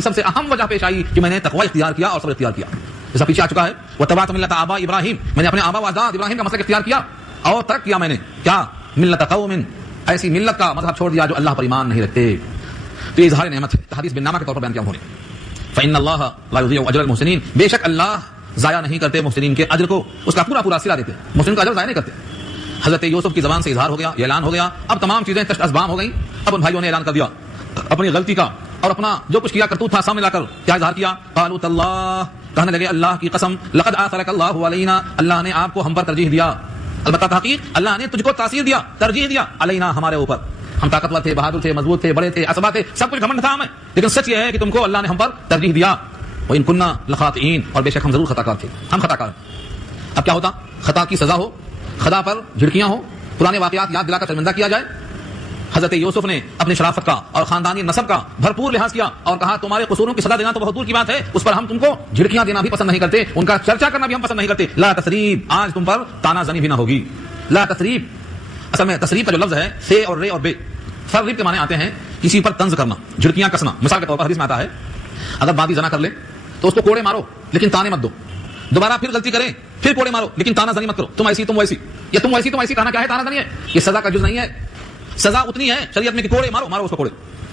یہ سب سے اہم وجہ پیش آئی کہ میں نے تقوی اختیار کیا اور صبر اختیار کیا. جیسا پیچھے آ چکا ہے وَاتَّبَعْتُ مِلَّةَ آبَاءِ ابراہیم, میں نے اپنے آبا و اجداد ابراہیم کا مسلک اختیار کیا اور ترک کیا میں نے کیا ملت قوم, ایسی ملت کا مذہب چھوڑ دیا جو اللہ پر ایمان نہیں رکھتے. تو یہ اظہار نعمت ہے, حدیث بن نامہ کے طور پر بیان کیا انہوں نے. فإن اللہ لا یضيع اجر المحسنین, بے شک اللہ ضائع نہیں کرتے محسنین کے اجر کو, اس کا پورا صلہ دیتے, محسن کا اجر ضائع نہیں کرتے. حضرت یوسف کی زبان سے اظہار ہو گیا, یہ اعلان ہو گیا, اب تمام چیزیں تشت اسبام ہو گئیں. اب ان بھائیوں نے اعلان کر دیا اپنی غلطی کا اور اپنا جو کچھ کیا کرتوت تھا سامنے لا کر کیا اظہار کیا, قالوا تاللہ, کہنے لگے اللہ کی قسم, لقد آثرک اللہ علینا, اللہ نے آپ کو ہم پر ترجیح دیا. البتہ تحقیق اللہ نے تجھ کو تاثیر دیا, ترجیح دیا, علینا, ہمارے اوپر. ہم طاقتور تھے, بہادر تھے, مضبوط تھے, بڑے تھے, اسبا تھے, سب کچھ گھمنڈ تھا ہمیں, لیکن سچ یہ ہے کہ تم کو اللہ نے ہم پر ترجیح دیا. وَإِن كُنَّا لَخَاطِئِينَ, اور بے شک ہم ضرور خطا کار تھے, ہم خطا کار. اب کیا ہوتا, خطا کی سزا ہو, خطا پر جھڑکیاں ہو, پرانے واقعات یاد دلا کر شرمندہ کیا جائے. حضرت یوسف نے اپنی شرافت کا اور خاندانی نسب کا بھرپور لحاظ کیا اور کہا تمہارے قصوروں کی سزا دینا تو بہت دور کی بات ہے, اس پر ہم تم کو جھڑکیاں دینا بھی پسند نہیں کرتے, ان کا چرچا کرنا بھی ہم پسند نہیں کرتے. لا تثریب, آج تم پر تانا زنی بھی نہ ہوگی. لا تثریب, اصل میں تصریب کا جو لفظ ہے سے اور رے اور بے, فرب کے معنی آتے ہیں کسی پر طنز کرنا, جھڑکیاں کسنا. مثال کے طور پر حدیث میں آتا ہے اگر بادی زنا کر لے تو اس کو کوڑے مارو لیکن تانے مت دو, دوبارہ پھر غلطی کرے پھر کوڑے مارو لیکن تانا زنی مت کرو, تم ایسی تم ویسی, یا تم ویسی تم ایسی کہنا کیا ہے, تانا زنی ہے. یہ سزا کا جز نہیں ہے, سزا اتنی ہے شریعت میں کہ کوڑے مارو, مارو اس کو کوڑے,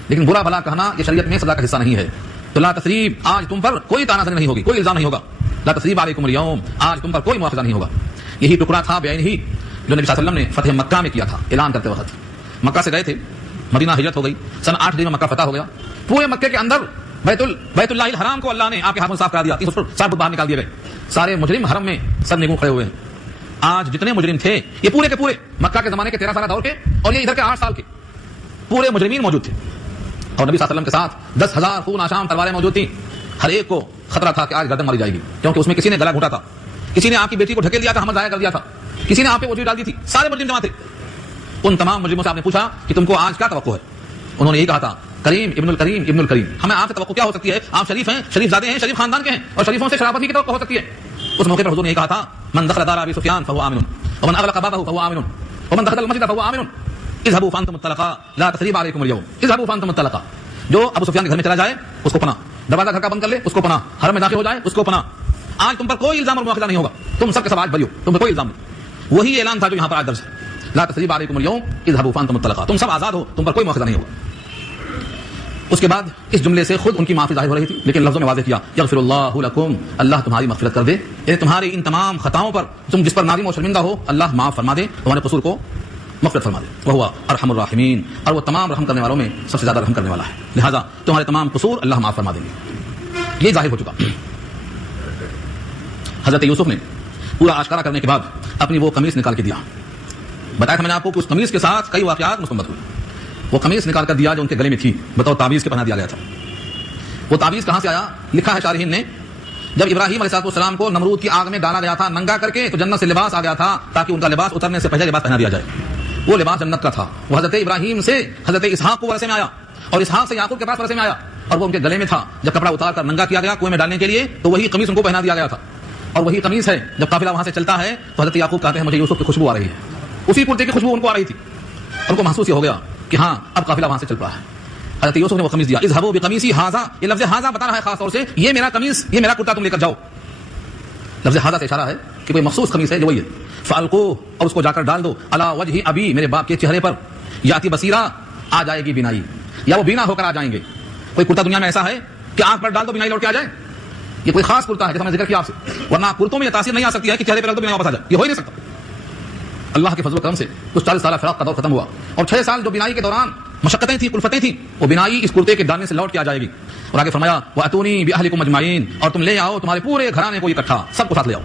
لیکن برا بھلا کہنا یہ شریعت میں سزا کا حصہ نہیں ہے. تو لا تثریب, آج تم پر کوئی تانا زنی نہیں ہوگی, کوئی الزام نہیں ہوگا. لا تثریب علیکم اليوم, آج تم پر کوئی مواخذہ نہیں ہوگا. یہی ٹکڑا تھا بعین ہی جو نبی صلی اللہ علیہ وسلم نے فتح مکہ میں کیا تھا. اعلان کرتے وقت مکہ سے گئے تھے, مدینہ ہجرت ہو گئی, سن 8 دن میں مکہ فتح ہو گیا. پورے مکے کے اندر بیت اللہ الحرام کو اللہ نے آپ کے ہاتھوں صاف کرا دیا, 300 باہر نکال دیے گئے. سارے مجرم حرم میں سب نگوں کھڑے ہوئے ہیں. آج جتنے مجرم تھے یہ پورے کے پورے مکہ کے زمانے کے 13 سالہ دور کے اور یہ ادھر کے 8 سال کے پورے مجرمین موجود تھے. اور نبی صلی اللہ علیہ وسلم کے ساتھ 10,000 خون آشام تلواریں موجود تھیں. ہر ایک کو خطرہ تھا کہ آج گردن ماری جائے گی, کیونکہ اس میں کسی نے گلا گھونٹا تھا, کسی نے آپ کی بیٹی کو ڈھکیل دیا تھا, حمل ضائع کر دیا تھا, کسی نے آپ پہ وجود ڈال دی تھی. سارے مجرم جمع تھے. ان تمام مجرموں سے آپ نے پوچھا کہ تم کو آج کیا توقع ہے. انہوں نے یہی کہا تھا کریم ابن الکریم ابن الکریم, ہمیں آپ سے توقع کیا ہو سکتی ہے, آپ شریف ہیں, شریف زادے ہیں, شریف خاندان کے ہیں, اور شریفوں سے شرافت کی توقع ہو سکتی ہے. اس موقع پر حضور نے یہی کہا تھا من دخل دار ابی سفیان فهو آمن ومن اغلق بابه فهو آمن ومن دخل المسجد فهو آمن اذهبوا فانتم الطلقاء لا تثريب عليكم اليوم اذهبوا فانتم الطلقاء. جو ابو سفیان کے گھر میں چلا جائے اس کو پناہ, دروازہ گھر کا بند کر لے اس کو پناہ, حرم میں داخل ہو جائے اس کو پناہ. آج تم پر کوئی الزام اور مواخذہ نہیں ہوگا, تم سب کے سب آج بری ہو, تم پر کوئی الزام نہیں. وہی اعلان تھا جو یہاں پر آج درج ہے, لا تثريب عليكم اليوم اذهبوا فانتم الطلقاء, تم سب آزاد ہو, تم پر کوئی مواخذہ نہیں ہوگا. اس کے بعد اس جملے سے خود ان کی معافی ظاہر ہو رہی تھی, لیکن لفظوں میں واضح کیا یغفر اللہ لکم, اللہ تمہاری مغفرت کر دے, تمہاری ان تمام خطاؤں پر تم جس پر نادم و شرمندہ ہو اللہ معاف فرما دے, تمہارے قصور کو مغفرت فرما دے. وہ ارحم الراحمین, اور وہ تمام رحم کرنے والوں میں سب سے زیادہ رحم کرنے والا ہے, لہذا تمہارے تمام قصور اللہ معاف فرما دیں گے. یہ ظاہر ہو چکا. حضرت یوسف نے پورا آشکارا کرنے کے بعد اپنی وہ قمیص نکال کے دیا. بتایا تھا میں نے آپ کو کہ اس قمیص کے ساتھ کئی واقعات مستمت ہوئے. وہ قمیص نکال کر دیا جو ان کے گلے میں تھی, بتاؤ تعویذ کے پناہ دیا گیا تھا. وہ تعویذ کہاں سے آیا, لکھا ہے شارحین نے جب ابراہیم علیہ السلام کو نمرود کی آگ میں ڈالا گیا تھا ننگا کر کے, تو جنت سے لباس آ گیا تھا تاکہ ان کا لباس اترنے سے پہلے لباس پہنا دیا جائے. وہ لباس جنت کا تھا, وہ حضرت ابراہیم سے حضرت اسحاق کو ورثے میں آیا اور اسحاق سے یعقوب کے پاس ورثے میں آیا, اور وہ ان کے گلے میں تھا. جب کپڑا اتار کر ننگا کیا گیا کنویں میں ڈالنے کے لیے تو وہی قمیص ان کو پہنا دیا گیا تھا, اور وہی قمیص ہے جب قافلہ وہاں سے چلتا ہے تو حضرت یعقوب کہتے ہیں مجھے یوسف کی خوشبو آ رہی ہے. اسی کرتے کی خوشبو ان کو آ رہی تھی, ان کو محسوس یہ ہو گیا کہ ہاں اب قافلہ وہاں سے چل رہا ہے. حضرت یوسف نے وہ قمیص دیا, اذهبوا بقمیصی ھذا, یہ لفظ ھذا بتا رہا ہے خاص طور سے یہ میرا قمیص, یہ میرا کرتا تم لے کر جاؤ. لفظ ھذا سے اشارہ ہے کہ کوئی مخصوص قمیص ہے جو وہی ہے. فالقوه, اور اس کو جا کر ڈال دو, علی وجه ابی, میرے باپ کے چہرے پر, یاتی بصیرا, آ جائے گی بینائی, یا وہ بینا ہو کر آ جائیں گے. کوئی کرتا دنیا میں ایسا ہے کہ آنکھ پر ڈال دو بینائی لوٹ کے آ جائے, یہ کوئی خاص کرتا ہے جیسا میں نے ذکر کیا آپ سے, ورنہ کرتوں میں یہ تاثیر نہیں آ سکتی ہے کہ چہرے پہ رکھ دو بینائی واپس آ جائے, یہ ہو ہی نہیں سکتا. اللہ کے فضل و کرم سے کچھ 40 سالہ فراق کا دور ختم ہوا, اور 6 سال جو بینائی کے دوران مشقتیں تھیں, کلفتیں تھیں, وہ بینائی اس کرتے کے ڈالنے سے لوٹ کے آ جائے گی. اور آگے فرمایا واتونی باہلکم اجمعین, اور تم لے آؤ تمہارے پورے گھرانے کو اکٹھا, سب کو ساتھ لے آؤ.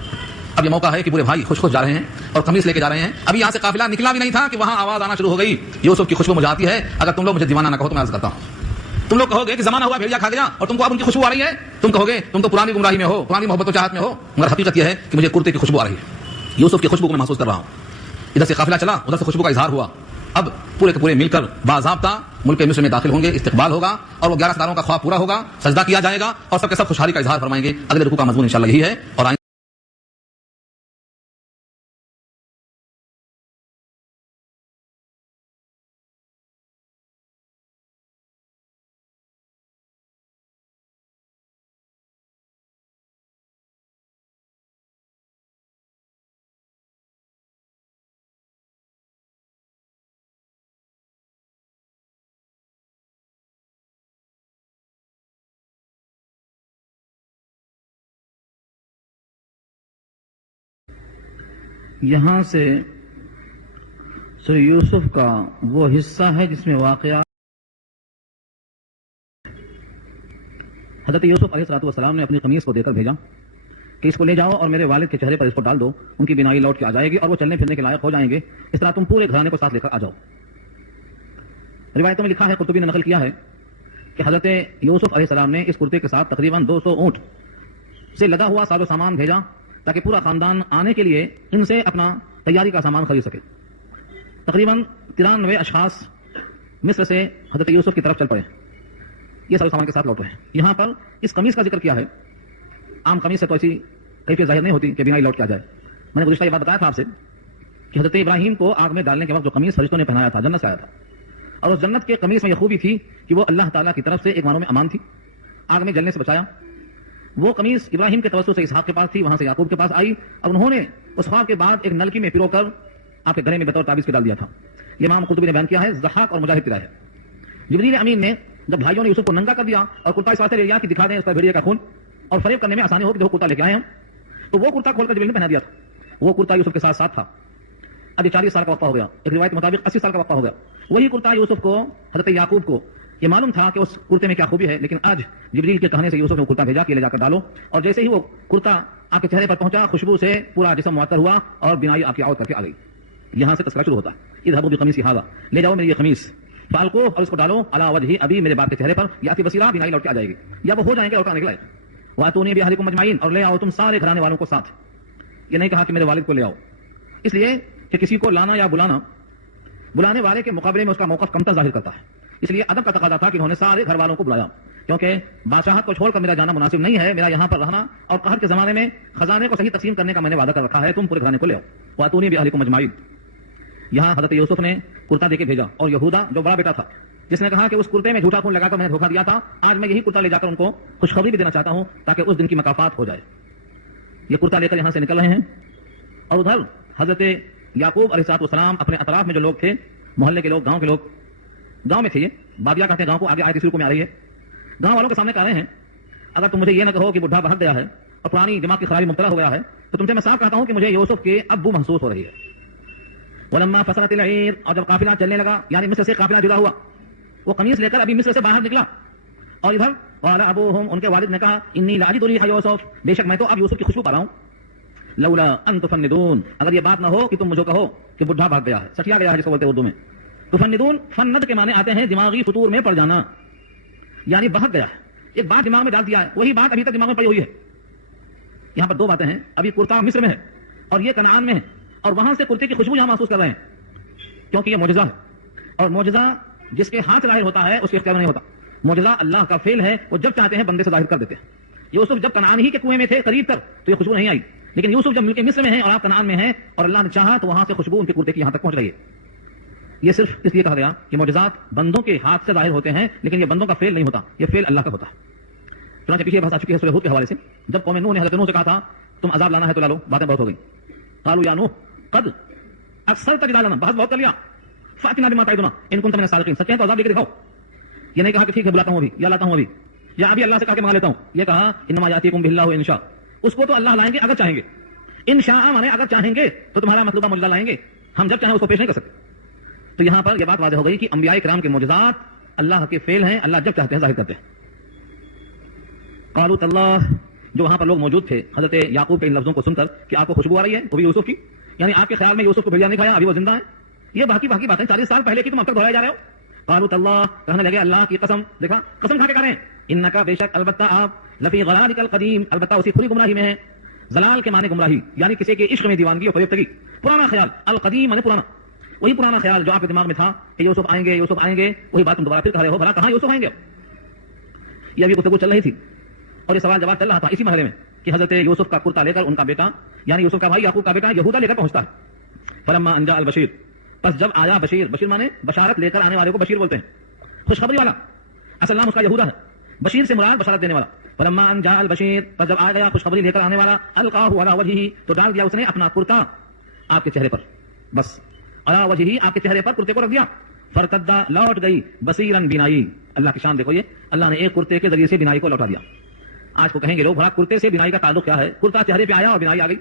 اب یہ موقع ہے کہ پورے بھائی خوش خوش جا رہے ہیں اور قمیص لے کے جا رہے ہیں. ابھی یہاں سے قافلہ نکلا بھی نہیں تھا کہ وہاں آواز آنا شروع ہو گئی, یوسف کی خوشبو مجھے آتی ہے, اگر تم لوگ مجھے دیوانہ نہ کہو تو میں عرض کرتا ہوں. تم لوگ کہو گے کہ زمانہ ہوا بھیڑیا کھا گیا اور تم کو اب ان کی خوشبو آ رہی ہے, تم کہو گے تم تو پرانی گمراہی میں ہو, پرانی محبت و چاہت میں ہو, مگر حقیقت یہ ہے کہ مجھے کرتے کی خوشبو آ رہی ہے. یوسف کی خوشبو کو میں محسوس کر رہا ہوں. ادھر سے قافلہ چلا, ادھر سے خوشبو کا اظہار ہوا. اب پورے کے پورے مل کر باضابطہ ملک مصر میں داخل ہوں گے, استقبال ہوگا, اور وہ 11 ستاروں کا خواب پورا ہوگا, سجدہ کیا جائے گا, اور سب کے سب خوشحالی کا اظہار فرمائیں گے. اگلے رکوع کا مضمون انشاءاللہ یہی ہے. اور یہاں سے سورہ یوسف کا وہ حصہ ہے جس میں واقعہ حضرت یوسف علیہ السلام نے اپنی قمیص کو دے کر بھیجا کہ اس کو لے جاؤ اور میرے والد کے چہرے پر اس کو ڈال دو، ان کی بینائی لوٹ کے آ جائے گی اور وہ چلنے پھرنے کے لائق ہو جائیں گے، اس طرح تم پورے گھرانے کو ساتھ لے کر آ جاؤ۔ روایتوں میں لکھا ہے، قرطبی نے نقل کیا ہے کہ حضرت یوسف علیہ السلام نے اس کرتے کے ساتھ تقریباً 200 اونٹ سے لدا ہوا ساز و سامان بھیجا تاکہ پورا خاندان آنے کے لیے ان سے اپنا تیاری کا سامان خرید سکے۔ تقریباً 93 اشخاص مصر سے حضرت یوسف کی طرف چل پڑے، یہ سارے سامان کے ساتھ لوٹ رہے ہیں۔ یہاں پر اس قمیص کا ذکر کیا ہے، عام قمیص سے تو ایسی کیفیت ظاہر نہیں ہوتی کہ بینائی لوٹ کے آ جائے۔ میں نے گزشتہ یہ بات بتایا تھا آپ سے کہ حضرت ابراہیم کو آگ میں ڈالنے کے وقت جو قمیص فرشتوں نے پہنایا تھا جنت سے آیا تھا، اور اس جنت کے قمیص میں یہ خوبی تھی کہ وہ اللہ تعالیٰ کی طرف سے ایک معنوں میں امان تھی، آگ میں جلنے سے بچایا۔ وہ قمیص ابراہیم کے توسط سے اسحاق کے پاس تھی، وہاں سے یعقوب کے پاس آئی اور انہوں نے اس خواب کے بعد ایک نلکی میں پرو کر آپ کے گلے میں بطور تعویذ کے ڈال دیا تھا۔ یہ امام قرطبی نے بیان کیا ہے، ضحاک اور مجاہد کی رائے ہے۔ جبریل امین نے جب بھائیوں نے یوسف کو ننگا کر دیا اور کرتا اس واسطے لے لیا کہ دکھا دیں اس پر بھیڑیے کا خون اور فریب کرنے میں آسانی ہو کہ جو کرتا لے کے آئے ہم، تو وہ کرتا کھول کر جبریل نے پہنا دیا تھا۔ وہ کرتا یوسف کے ساتھ ساتھ تھا۔ اب یہ 40 سال کا وقفہ ہو گیا، ایک روایت کے مطابق 80 سال کا وقفہ ہو گیا۔ وہی کرتا یوسف کو حضرت یعقوب کو یہ معلوم تھا کہ اس کرتے میں کیا خوبی ہے، لیکن آج جبریل کے کہنے سے یوسف نے کرتا بھیجا کہ لے جا کر ڈالو، اور جیسے ہی وہ کرتا آپ کے چہرے پر پہنچا خوشبو سے پورا جسم معطر ہوا اور بینائی آپ کی عورت کر کے آ گئی۔ یہاں سے تذکرہ شروع ہوتا ہے، اذهبوا بقمیصی ھذا، لے جاؤ میری یہ قمیص، فالقوہ، اور اس کو ڈالو علی وجہی ابی، میرے باپ کے چہرے پر، یاتی بصیرا، بینائی لوٹ کے آ جائے گی، یا وہ ہو جائیں گے لوٹانے کے لائق۔ واتونی باہلکم اجمعین، اور لے آؤ تم سارے گھرانے والوں کو ساتھ۔ یہ نہیں کہا کہ میرے والد کو لے آؤ، اس لیے کہ کسی کو لانا یا بلانا بلانے والے کے مقابلے میں اس کا موقف کمتر ظاہر کرتا ہے، اس لیے ادب کا تقاضا تھا کہ انہوں نے سارے گھر والوں کو بلایا، کیونکہ بادشاہت کو چھوڑ کر میرا جانا مناسب نہیں ہے، میرا یہاں پر رہنا، اور قحط کے زمانے میں خزانے کو صحیح تقسیم کرنے کا میں نے وعدہ کر رکھا ہے، تم پورے گھرانے کو لے آؤ۔ واتونی باہلکم اجمعین، یہاں حضرت یوسف نے کرتا دے کے بھیجا، اور یہودا جو بڑا بیٹا تھا جس نے کہا کہ اس کرتے میں جھوٹا خون لگا کر میں نے دھوکہ دیا تھا، آج میں یہی کرتا لے جا کر ان کو خوشخبری بھی دینا چاہتا ہوں تاکہ اس دن کی مکافات ہو جائے۔ یہ کرتا لے کر یہاں سے نکل رہے ہیں، اور ادھر حضرت یعقوب علیہ السلام اپنے اطراف میں جو لوگ تھے، محلے کے لوگ، گاؤں کے لوگ، گاؤں میں تھے، یہ بادیا کہتے ہیں گاؤں کو، آگے آیت شروع میں آ رہی ہے، گاؤں والوں کے سامنے کہہ رہے ہیں اگر تم مجھے یہ نہ کہو کہ بڈھا بہک گیا ہے اور پرانی دماغ کی خرابی مبتلا ہو گیا ہے، تو تم سے میں صاف کہتا ہوں کہ مجھے یوسف کے ابو محسوس ہو رہی ہے۔ ولما فصلت العیر، اور جب قافلہ چلنے لگا، یعنی مصر سے قافلہ جدا ہوا، وہ قمیص لے کر ابھی مصر سے باہر نکلا، اور ادھر قال ابوہم، ان کے والد نے کہا انی لاجد ریح یوسف، بے شک میں تو اب یوسف کی خوشبو پا رہا ہوں، لولا ان تفندون، اگر یہ بات نہ ہو کہ تم مجھے کہو کہ بڈھا بھاگ گیا ہے، سٹیا گیا ہے جس کو بولتے ہیں اردو میں۔ تفندون، فند کے معنی آتے ہیں دماغی فطور میں پڑ جانا، یعنی بہک گیا ہے، ایک بات دماغ میں ڈال دیا ہے، وہی بات ابھی تک دماغ میں پڑی ہوئی ہے۔ یہاں پر دو باتیں ہیں، ابھی کرتا مصر میں ہے اور یہ کنعان میں ہے، اور وہاں سے کرتے کی خوشبو یہاں محسوس کر رہے ہیں، کیونکہ یہ معجزہ ہے، اور معجزہ جس کے ہاتھ ظاہر ہوتا ہے اس کے اختیار میں نہیں ہوتا، معجزہ اللہ کا فعل ہے، وہ جب چاہتے ہیں بندے سے ظاہر کر دیتے ہیں۔ یوسف جب کنعان ہی کے کنویں میں تھے قریب تر تو یہ خوشبو نہیں آئی، لیکن یوسف جب ملک مصر میں ہیں اور آپ کنعان میں ہیں اور اللہ نے چاہا تو وہاں سے خوشبو ان کے کرتے کی یہاں تک پہنچ رہی ہے۔ یہ صرف اس لیے کہا گیا کہ معجزات بندوں کے ہاتھ سے ظاہر ہوتے ہیں، لیکن یہ بندوں کا فعل نہیں ہوتا، یہ فعل اللہ کا ہوتا ہے۔ چنانچہ پیچھے بحث آ چکی ہے سورہ ہود کے حوالے سے، جب قوم نوح نے حضرت نوح سے کہا تھا تم عذاب لانا ہے تو لا لو، باتیں بہت ہو گئی، قالوا یا نوح قد اکثرت جدالنا، بحث بہت کر لیا، فاتنا بما تعدنا ان کنت من الصادقین، سچے ہیں تو عذاب لے کے دکھاؤ۔ یہ نہیں کہا کہ ٹھیک ہے بلاتا ہوں ابھی یا لاتا ہوں ابھی، یا ابھی اللہ سے کہا کہ منگا لیتا ہوں، یہ کہا انما یاتیکم باللہ ان شاء، اس کو تو اللہ لائیں گے اگر چاہیں گے، ان شاء مانے اگر چاہیں گے تو تمہارا مطلوبہ معجزہ لائیں گے، ہم جب چاہیں اس کو پیش نہیں کر سکتے۔ تو یہاں پر یہ بات واضح ہو گئی کہ انبیاء کرام کے معجزات اللہ کے فعل ہیں، اللہ جب چاہتے ہیں ظاہر کرتے ہیں۔ قالوا تاللہ، جو وہاں پر لوگ موجود تھے حضرت یعقوب کے ان لفظوں کو سن کر کہ آپ کو خوشبو آ رہی ہے، وہ بھی یوسف کی، یعنی آپ کے خیال میں یوسف کو بھیجا نہیں کھایا، ابھی وہ زندہ ہیں، یہ باقی باتیں 40 سال پہلے کی تم اب تک دہرائے جا رہے ہو۔ قالوا تاللہ، کہنے لگے اللہ کی قسم، دیکھا قسم کھا کے کہہ رہے ہیں، انکا بے شک البتہ آپ لفی غلالک القدیم، البتہ اسی کھلی گمراہی میں ہیں۔ ضلال کے معنی گمراہی، یعنی کسی کے عشق میں دیوانگی اور فریفتگی، پرانا خیال، القدیم معنی پرانا، وہی پرانا خیال جو آپ کے دماغ میں تھا کہ یوسف آئیں گے، یوسف آئیں گے، وہی بات تم دوبارہ پھر کہہ رہے ہو، بھلا کہاں یوسف آئیں گے؟ یہ ابھی گفتگو چل رہی تھی اور یہ سوال جواب چل رہا تھا اسی مرحلے میں کہ حضرت یوسف کا کرتا لے کر ان کا بیٹا یعنی یوسف کا بھائی یعقوب کا بیٹا یہودا لے کر پہنچتا ہے۔ فلما ان جاء البشیر، پس جب آیا بشیر، بشیر مانے بشارت لے کر آنے والے کو بشیر بولتے ہیں، خوشخبری والا، اصل نام اس کا یہودا ہے، بشیر سے مراد بشارت دینے والا۔ فلما ان جاء البشیر، پس جب آ گیا خوشخبری لے کر آنے والا، القاہ علی وجہہ، تو ڈال دیا اس نے اپنا کرتا آپ کے چہرے پر، بس علی وجہہ، آپ کے چہرے پر کرتے کو رکھ دیا، فرتدا، لوٹ گئی، بصیرن، بینائی، اللہ کی شان دیکھو، یہ اللہ نے ایک کرتے کے ذریعے سے بینائی کو لوٹا دیا۔ آج کو کہیں گے لوگ بھلا کرتے سے بینائی کا تعلق کیا ہے؟ کرتا چہرے پہ آیا اور بینائی آ گئی،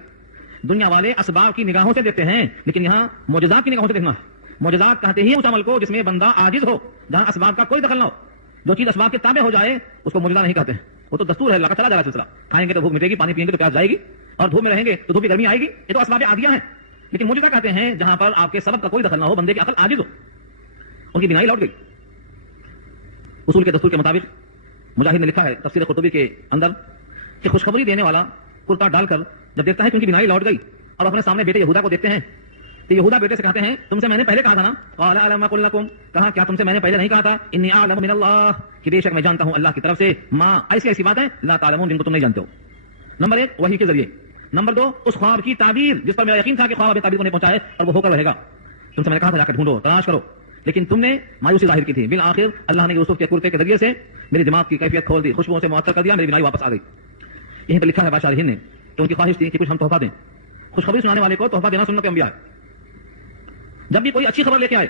دنیا والے اسباب کی نگاہوں سے دیکھتے ہیں، لیکن یہاں معجزات کی نگاہوں سے دیکھنا ہے۔ معجزات کہتے ہی اس عمل کو جس میں بندہ عاجز ہو، جہاں اسباب کا کوئی دخل نہ ہو۔ جو چیز اسباب کے تابع ہو جائے اس کو معجزہ نہیں کہتے ہیں، وہ تو دستور ہے، اللہ کا چلا جا رہا سلسلہ۔ کھائیں گے تو بھوک مٹے گی، پانی پئیں گے تو پیاس جائے گی، اور دھوپ میں رہیں گے تو دھوپ کی گرمی آئے گی، یہ تو اسباب عادیہ ہیں۔ لیکن معجزہ کہتے ہیں جہاں پر آپ کے سبب کا کوئی دخل نہ ہو، بندے کی عقل عاجز ہو، ان کی بینائی لوٹ گئی۔ اصول کے دستور کے مطابق مجاہد نے لکھا ہے تفسیر قرطبی کے اندر کہ خوشخبری دینے والا کرتا ڈال کر جب دیکھتا ہے کہ ان کی بینائی لوٹ گئی اور اپنے سامنے بیٹے یہودا کو دیکھتے ہیں تو یہودا بیٹے سے کہتے ہیں تم سے میں نے پہلے کہا تھا نا، قال الم اقل لكم، کہا کیا تم سے میں نے پہلے نہیں کہا تھا، انی اعلم من اللہ، کہ بے شک میں جانتا ہوں اللہ کی طرف سے، ما ایسی باتیں لا تعلمون جن کو تم نہیں جانتے ہو۔ نمبر 1 وحی کے ذریعے، نمبر 2 اس خواب کی تعبیر جس پر میرا یقین تھا کہ خواب تعبیر کو نہیں پہنچا ہے اور وہ ہو کر رہے گا۔ تم سے میں نے کہا تھا جا کر ڈھونڈو، تلاش کرو، لیکن تم نے مایوسی ظاہر کی تھی۔ بالآخر اللہ نے یوسف کے کرتے کے ذریعے سے میری دماغ کی کیفیت کھول دی، خوشبوؤں سے معطر کر دیا، میری بینائی واپس آ گئی۔ یہیں پر لکھا ہے بادشاہ نے کہ ان کی خواہش تھی کہ کچھ ہم تحفہ دیں۔ خوشخبری سنانے والے کو تحفہ دینا سنت انبیاء ہے۔ جب بھی کوئی اچھی خبر لے کے آئے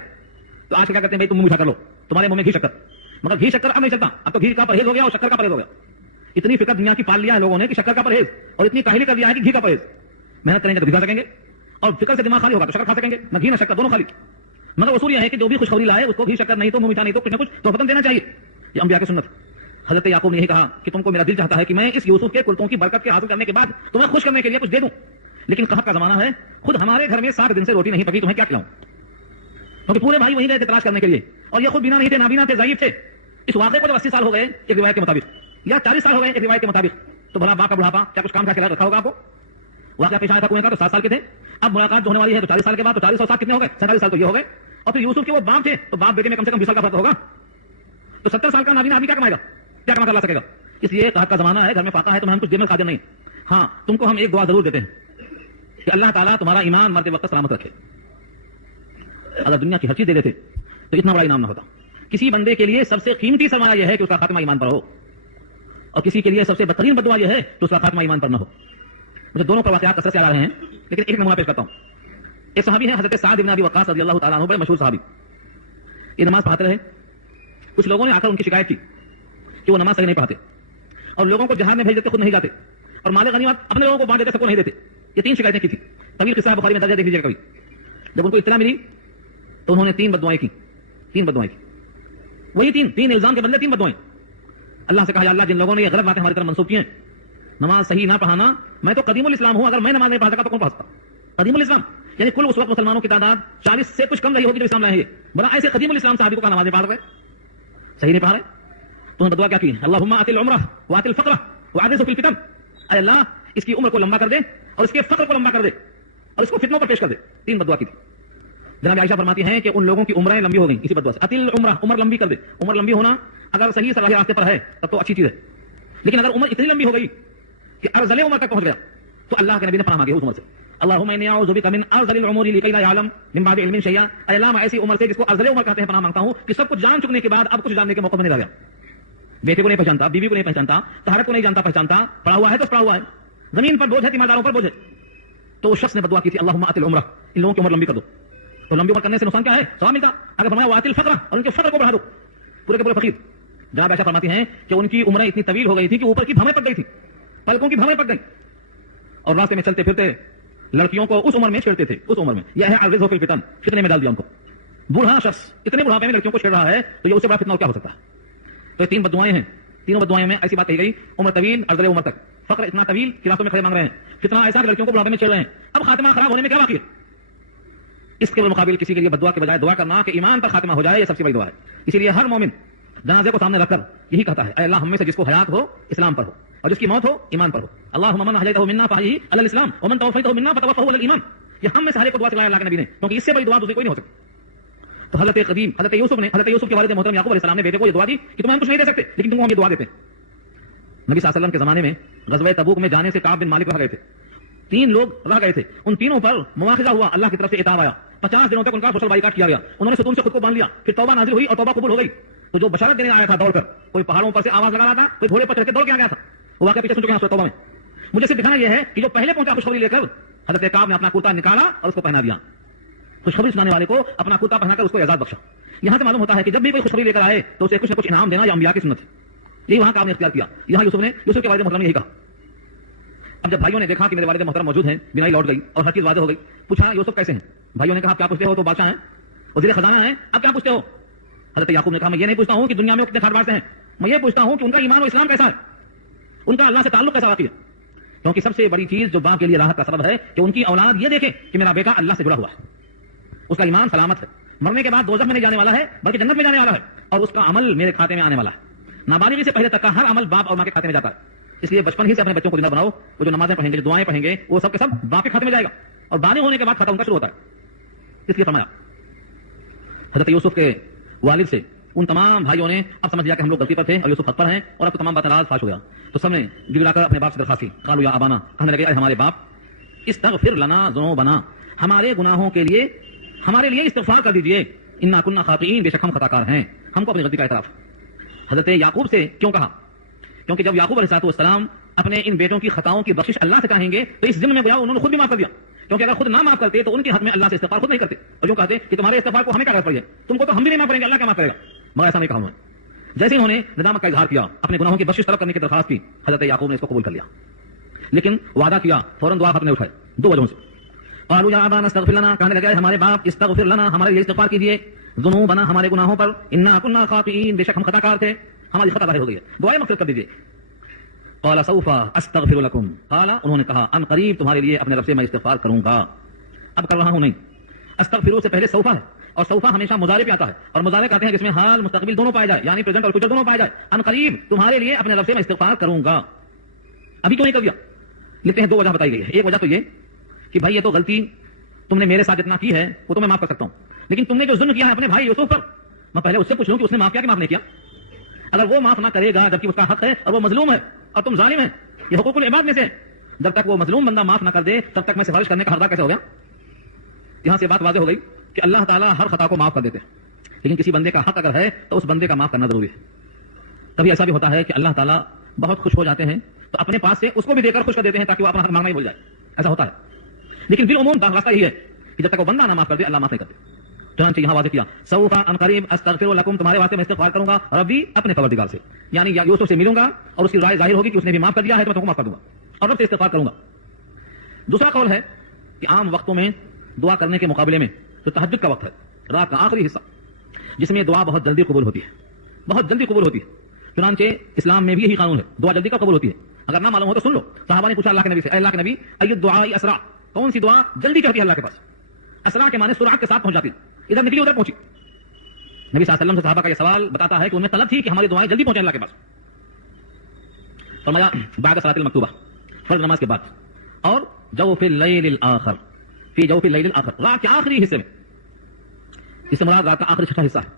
تو آج کیا کرتے ہیں، بھائی تم منہ میٹھا کر لو، تمہارے منہ میں گھی شکر، مگر گھی شکر اب نہیں چلتا، اب تو گھی کا پرہیز ہو گیا اور شکر کا پرہیز ہو گیا۔ اتنی فکر دنیا کی پال لیا ہے لوگوں نے کہ شکر کا پرہیز، اور اتنی کاہلی کر دیا ہے کہ گھی کا پرہیز۔ محنت کریں گے تو گھی کھا سکیں گے، اور فکر سے دماغ خالی ہوگا تو شکر کھا سکیں گے، نہ گھی نہ شکر دونوں خالی۔ مگر اصول یہ ہے کہ جو بھی خوشخبری لائے اس کو گھی شکر نہیں تو منہ میٹھا نہیں تو کچھ نہ کچھ تحفہ دینا چاہیے، یہ انبیاء کی سنت۔ حضرت یعقوب نے یہی کہا کہ تم کو میرا دل چاہتا ہے کہ میں اس یوسف کے کرتوں کی برکت کے حاصل کرنے کے بعد تمہیں خوش کرنے کے لیے کچھ دے دوں، لیکن قحط کا زمانہ ہے، خود ہمارے گھر میں 7 دن سے روٹی نہیں پکی، تمہیں کیا کھلاؤں؟ کیونکہ پورے بھائی وہیں گئے تھے تلاش کرنے کے لیے، اور یہ خود بینا نہیں تھے، نابینا تھے، ضعیف تھے۔ اس واقعے کو جب 80 سال ہو گئے ایک روایت کے مطابق، یا 40 سال ہو گئے ایک روایت کے مطابق، تو بھلا باپ کا بڑھاپا کیا کچھ کام کا رکھا ہوگا آپ کو؟ واقعہ پیش آیا تھا کنویں کا تو 7 سال کے تھے، اب ملاقات جو ہونے والی ہے تو 40 سال کے بعد، تو 40 اور 7 کتنے ہو گئے؟ 47 سال تو یہ ہو گئے، اور پھر یوسف کے وہ باپ تھے تو باپ بیٹے میں کم سے کم 20 سال کا فرق ہوگا، تو 70 سال کا نابینا آدمی کیا کمائے گا، کیا کما کر لا سکے گا؟ اس لیے قحط کا زمانہ ہے، گھر میں فاقہ ہے، تو ہم کچھ دینے قادر نہیں۔ ہاں تم کو ہم ایک دعا ضرور دیتے ہیں کہ اللہ تعالیٰ تمہارا ایمان مرتے وقت سلامت رکھے۔ اگر دنیا کی ہر چیز دے دیتے تو اتنا بڑا انعام نہ ہوتا۔ کسی بندے کے لیے سب سے قیمتی سرمایہ یہ ہے کہ اس کا خاتمہ ایمان پر ہو، اور کسی کے لیے سب سے بدترین بددعا یہ ہے کہ اس کا خاتمہ ایمان پر نہ ہو۔ مجھے دونوں پر واقعات کثرت سے آ رہے ہیں، لیکن ایک نمونہ پیش کرتا ہوں۔ ایک صحابی ہیں حضرت سعد بن ابی وقاص رضی اللہ تعالیٰ عنہ، بڑے مشہور صحابی، یہ نماز پڑھاتے رہے۔ کچھ لوگوں نے آ کر ان کی شکایت کی کہ وہ نماز صحیح نہیں پڑھاتے، اور لوگوں کو جہاد میں بھیج دیتے، خود نہیں جاتے، اور مال غنیمت اپنے لوگوں کو بانٹ دیتے، سب کو نہیں دیتے۔ یہ 3 شکایتیں کی تھی، طویل قصہ ہے، بخاری میں درج دیکھ لیجیے کبھی۔ جب ان کو اطلاع ملی تو انہوں نے 3 بددعائیں کی، 3 بددعائیں کی، وہی 3 الزام کے بدلے 3 بددعائیں۔ اللہ سے کہا یا اللہ جن لوگوں نے یہ غلط باتیں ہماری طرف منسوخ کی ہیں، نماز صحیح نہ پڑھانا، میں تو قدیم الاسلام ہوں، اگر میں نماز نہیں پڑھا سکا تو کون پڑھا سکتا؟ قدیم الاسلام یعنی کل اس وقت مسلمانوں کی تعداد 40 سے کچھ کم رہی ہوگی جو اسلام لائے ہیں، بڑا ایسے قدیم الاسلام صحابی کو کہا نماز نہیں پڑھ رہے، صحیح نہیں پڑھا رہے، تو انہوں نے بدعا کیا کی؟ اللہم آت العمرہ وآت الفقرہ وعجزہ فی الفتن، اے اللہ اس کی عمر کو لمبا کر دے اور اس کے فقر کو لمبا کر دے اور اس کو فتنوں پر پیش کر دے۔ 3 بددعا کی تھی۔ جناب عائشہ فرماتی ہیں کہ ان لوگوں کی عمریں لمبی ہو گئیں اسی بددعا سے۔ اتل عمرہ، عمر لمبی کر دے۔ عمر لمبی ہونا اگر صحیح صلاح راستے پر ہے تب تو اچھی چیز ہے، لیکن اگر عمر اتنی لمبی ہو گئی کہ ارذل عمر تک پہنچ گیا تو اللہ کے نبی نے پناہ مانگی اس عمر سے۔ اللہم انی اعوذ بک من ارذل العمر لکی لا یعلم من بعد علم شیئا، اے اللہ میں ایسی عمر سے جس کو ارذل عمر کہتے ہیں پناہ مانگتا ہوں کہ سب کچھ جان چکنے کے بعد اب کچھ جاننے کے موقع میں نہیں رہ گیا۔ بیٹے کو نہیں پہچانتا، بیوی کو نہیں پہچانتا، طہارت کو نہیں جانتا پہچانتا، پڑا ہوا ہے تو پڑا ہوا ہے، زمین پر بوجھ ہے، تیمارداروں پر بوجھ ہے، تو اس شخص نے بدعا کی تھی اللہم آت العمرہ، ان لوگوں کی عمر لمبی کر دو۔ تو لمبی عمر کرنے سے نقصان کیا ہے؟ ثواب ملتا۔ اگر فرمایا وآت الفقرہ، اور ان کے فقر کو بڑھا دو، پورے کے پورے فقیر۔ جناب عائشہ فرماتی ہیں کہ ان کی عمریں اتنی طویل ہو گئی تھی کہ اوپر کی بھویں پک گئی تھی، پلکوں کی بھویں پک گئی، اور راستے میں چلتے پھرتے لڑکیوں کو اس عمر میں چھیڑتے تھے، اس عمر میں۔ یہ ہے الرزق فی الفتن، فتنے میں ڈال دیا ان کو۔ بوڑھا شخص اتنے بڑھاپے میں لڑکیوں کو چھیڑ رہا ہے تو یہ اس سے بڑا فتنہ کیا ہو سکتا ہے؟ تو یہ 3 بددعائیں ہیں، تینوں بددعائیں میں ایسی بات کہی گئی، عمر طویل، ارذل عمر تک، فقر اتنا طویل کہ راستوں میں کھڑے مانگ رہے ہیں، فتنہ ایسا کہ لڑکیوں کو بڑھاپے میں چھیڑ رہے ہیں، اب خاتمہ خراب ہونے میں کیا باقی ہے؟ اس کے مقابل کسی کے لیے بددعا کے بجائے دعا کرنا کہ ایمان پر خاتمہ ہو جائے، یہ سب سے بڑی دعا ہے۔ اسی لیے ہر مومن جنازے کو سامنے رکھ کر یہی کہتا ہے اے اللہ ہم میں سے جس کو حیات ہو اسلام پر ہو اور جس کی موت ہو ایمان پر ہو، اللہم من احییتہ منا فاحیہ علی الاسلام ومن توفیتہ منا فتوفہ علی الایمان۔ یہ ہم میں سے ہر ایک کو دعا سکھلایا اللہ کے نبی نے، کیونکہ اس سے بڑی دعا دوسری کوئی نہیں ہو سکتی۔ تو حضرت یوسف کے والد محترم یعقوب علیہ السلام نے بیٹے کو یہ دعا دی کہ تمہیں ہم کچھ نہیں دے سکتے لیکن تم کو ہم یہ دعا دیتے ہیں۔ نبی صلی اللہ علیہ وسلم کے زمانے میں غزوہ تبوک میں جانے سے کعب بن مالک رہ گئے تھے، 3 لوگ رہ گئے تھے، ان تینوں پر مواخذہ ہوا، اللہ کی طرف سے عتاب آیا، 50 دنوں تک ان کا سوشل بائیکاٹ کیا گیا، انہوں نے ستون سے خود کو باندھ لیا، پھر توبہ نازل ہوئی اور توبہ قبول ہو گئی۔ تو جو بشارت دینے آیا تھا دوڑ کر، کوئی پہاڑوں پر سے آواز لگا رہا تھا، کوئی گھوڑے پر چڑھ کے دوڑ کے آ گیا تھا، وہ واقعہ پیچھے سن چکے ہیں سورۃ توبہ میں۔ مجھے صرف دکھانا یہ ہے کہ جو پہلے پہنچا خوشخبری لے کر، حضرت کعب نے اپنا کرتا نکالا اور اس کو پہنا دیا، خوشخبری سنانے والے کو اپنا کرتا پہنا کر اس کو اعزاز بخشا۔ یہاں سے معلوم ہوتا ہے کہ جب بھی کوئی خوشخبری لے کر آئے تو اسے کچھ نہ کچھ انعام دینا یہ انبیاء کی سنت ہے، یہی وہاں کعب نے اختیار کیا۔ یہاں یوسف کے والد محترم نے یہی کہا اب جب بھائیوں نے دیکھا کہ میرے والد محترم موجود ہیں، بینائی لوٹ گئی اور ہر چیز واضح ہو گئی، پوچھا یوسف کیسے ہیں؟ بھائیوں نے کہا کیا پوچھتے ہو؟ تو بادشاہ ہیں، وزیر خزانہ ہیں، اب کیا پوچھتے ہو؟ حضرت یعقوب نے کہا میں یہ نہیں پوچھتا ہوں کہ دنیا میں وہ کتنے کھاٹ باز سے ہیں، میں یہ پوچھتا ہوں کہ ان کا ایمان و اسلام کیسا ہے، ان کا اللہ سے تعلق کیسا واقعی ہے؟ کیونکہ سب سے بڑی چیز جو باپ کے لیے راحت کا سبب ہے کہ ان کی اولاد یہ دیکھے کہ میرا بیٹا اللہ سے جڑا ہوا ہے، اس کا ایمان سلامت ہے، مرنے کے بعد دوزخ میں نہیں جانے والا ہے بلکہ جنت میں جانے والا ہے، اور اس کا عمل میرے کھاتے میں آنے والا ہے۔ نابالغی سے پہلے تک کا ہر عمل باپ اور ماں کے کھاتے میں جاتا ہے، اس لیے بچپن ہی سے اپنے بچوں کو زندہ بناؤ، وہ جو نمازیں پڑھیں گے، جو دعائیں پڑھیں گے، وہ سب کے سب باپ کے کھاتے میں جائے گا، اور بالغ ہونے کے بعد کھاتا ان کا شروع ہوتا ہے۔ اس لیے فرمایا حضرت یوسف کے والد سے ان تمام بھائیوں نے اب سمجھ لیا کہ ہم لوگ غلطی پر تھے اور یوسف حق پر ہیں، اور اب تو تمام باتیں راز فاش ہو گیا، تو سب نے گڑگڑا کر اپنے باپ سے درخواست کی، قالوا یا ابانا، کہنے لگے اے ہمارے باپ، استغفر لنا ذنوبنا، ہمارے گناہوں کے لیے ہمارے لیے استغفار کر دیجئے، انا کنا خاطئین، بے شک ہم خطا کار ہیں، ہم کو اپنی غلطی کا اعتراف۔ حضرت یعقوب سے کیوں کہا؟ کیونکہ جب یعقوب علیہ السلام اپنے ان بیٹوں کی خطاؤں کی بخشش اللہ سے کہیں گے تو اس ضمن میں گویا انہوں نے خود بھی معاف کر دیا، کیونکہ اگر خود نہ معاف کرتے تو ان کے حق میں اللہ سے استغفار خود نہیں کرتے، اور جو کہتے کہ تمہارے استغفار کو ہمیں کیا غرض پڑی ہے، تم کو تو ہم بھی نہیں معاف کریں گے، اللہ کیا معاف کرے گا، مگر ایسا نہیں کہا انہوں نے۔ جیسے انہوں نے ندامت کا اظہار کیا، اپنے گناہوں کی بخشش طلب کرنے کی درخواست کی، حضرت یعقوب نے اس کو قبول کر لیا، لیکن وعدہ کیا، فوراً دعا ہاتھ نے اٹھائے، دو وجہوں سے۔ قالوا یا ابانا استغفر لنا، کہنے لگے ہمارے باپ استغفر لنا، ہمارے لیے استغفار کیجیے، ذنوبنا، ہمارے گناہوں پر، انا کنا خاطئین، بے شک ہم خطا کار تھے، ہماری خطا ظاہر ہو گئی ہے، دعائیں مغفرت کر دیجیے۔ قال سوف استغفر لكم، قال انہوں نے کہا ان قریب تمہارے لیے اپنے رب سے میں استغفار کروں گا، اب کر رہا ہوں نہیں۔ استغفر سے پہلے سوف ہے، اور سوف ہمیشہ مضارع پہ آتا ہے، اور مضارع کہتے ہیں جس میں حال مستقبل دونوں پائے جائے، یعنی پریزنٹ اور فیوچر دونوں پائے جائے۔ ان قریب تمہارے لیے اپنے رب سے میں استغفار کروں گا، ابھی کیوں نہیں کر دیا؟ لکھتے ہیں دو وجہ بتائی گئی ہے، ایک وجہ تو یہ کہ بھائی یہ تو غلطی تم نے میرے ساتھ جتنا کی ہے وہ تو میں معاف کر سکتا ہوں، لیکن تم نے جو ظلم کیا ہے اپنے بھائی یوسف پر، میں پہلے اس سے پوچھ لوں کہ اس نے معاف کیا کہ معاف نہیں کیا۔ اگر وہ معاف نہ کرے گا جبکہ اس کا حق ہے اور وہ مظلوم ہے اور تم ظالم ہیں، یہ حقوق العباد میں سے، جب تک وہ مظلوم بندہ معاف نہ کر دے تب تک میں سفارش کرنے کا حقدار کیسے ہو گیا؟ یہاں سے بات واضح ہو گئی کہ اللہ تعالیٰ ہر خطا کو معاف کر دیتے ہیں، لیکن کسی بندے کا حق اگر ہے تو اس بندے کا معاف کرنا ضروری ہے۔ کبھی ایسا بھی ہوتا ہے کہ اللہ تعالیٰ بہت خوش ہو جاتے ہیں تو اپنے پاس سے اس کو بھی دے کر خوش کر دیتے ہیں تاکہ وہ اپنا حق مانگنا ہی بھول جائے، ایسا ہوتا ہے، لیکن بالعموم راستہ یہی ہے کہ جب تک وہ بندہ نہ معاف کر دے اللہ معاف نہیں کرتے۔ چنانچہ یہاں واضح کیا سوف ان قریب استغفر لکم، تمہارے واسطے میں استغفار کروں گا ربی، اپنے پروردگار سے، یعنی یوسف سے ملوں گا اور اس کی رائے ظاہر ہوگی کہ اس نے بھی معاف کر دیا ہے تو میں تم کو معاف کر دوں گا اور رب سے استغفار کروں گا۔ دوسرا قول ہے کہ عام وقتوں میں دعا کرنے کے مقابلے میں جو تہجد کا وقت ہے، رات کا آخری حصہ، جس میں دعا بہت جلدی قبول ہوتی ہے، بہت جلدی قبول ہوتی ہے، چنانچہ اسلام میں بھی یہی قانون ہے، دعا جلدی کا قبول ہوتی ہے۔ اگر نہ معلوم ہو تو سن لو، صحابہ نے پوچھا اللہ کے نبی سے، اے اللہ کے نبی ای الدعاء اسرع، کون سی دعا جلدی چڑھتی ہے اللہ کے پاس؟ اسرع کے معنی سرعت کے ساتھ پہنچ جاتی ہے، ادھر نکلی ادھر پہنچی۔ نبی صلی اللہ علیہ وسلم سے صحابہ کا یہ سوال بتاتا ہے کہ ان میں طلب تھی کہ ہماری دعائیں جلدی پہنچیں اللہ کے پاس۔ فرمایا بعد صلاۃ المکتوبہ، فرض نماز کے بعد، اور جوف اللیل الاخر، فی جوف اللیل الاخر، رات کے آخری حصے میں، اس سے مراد رات کا آخری چھٹا حصہ ہے،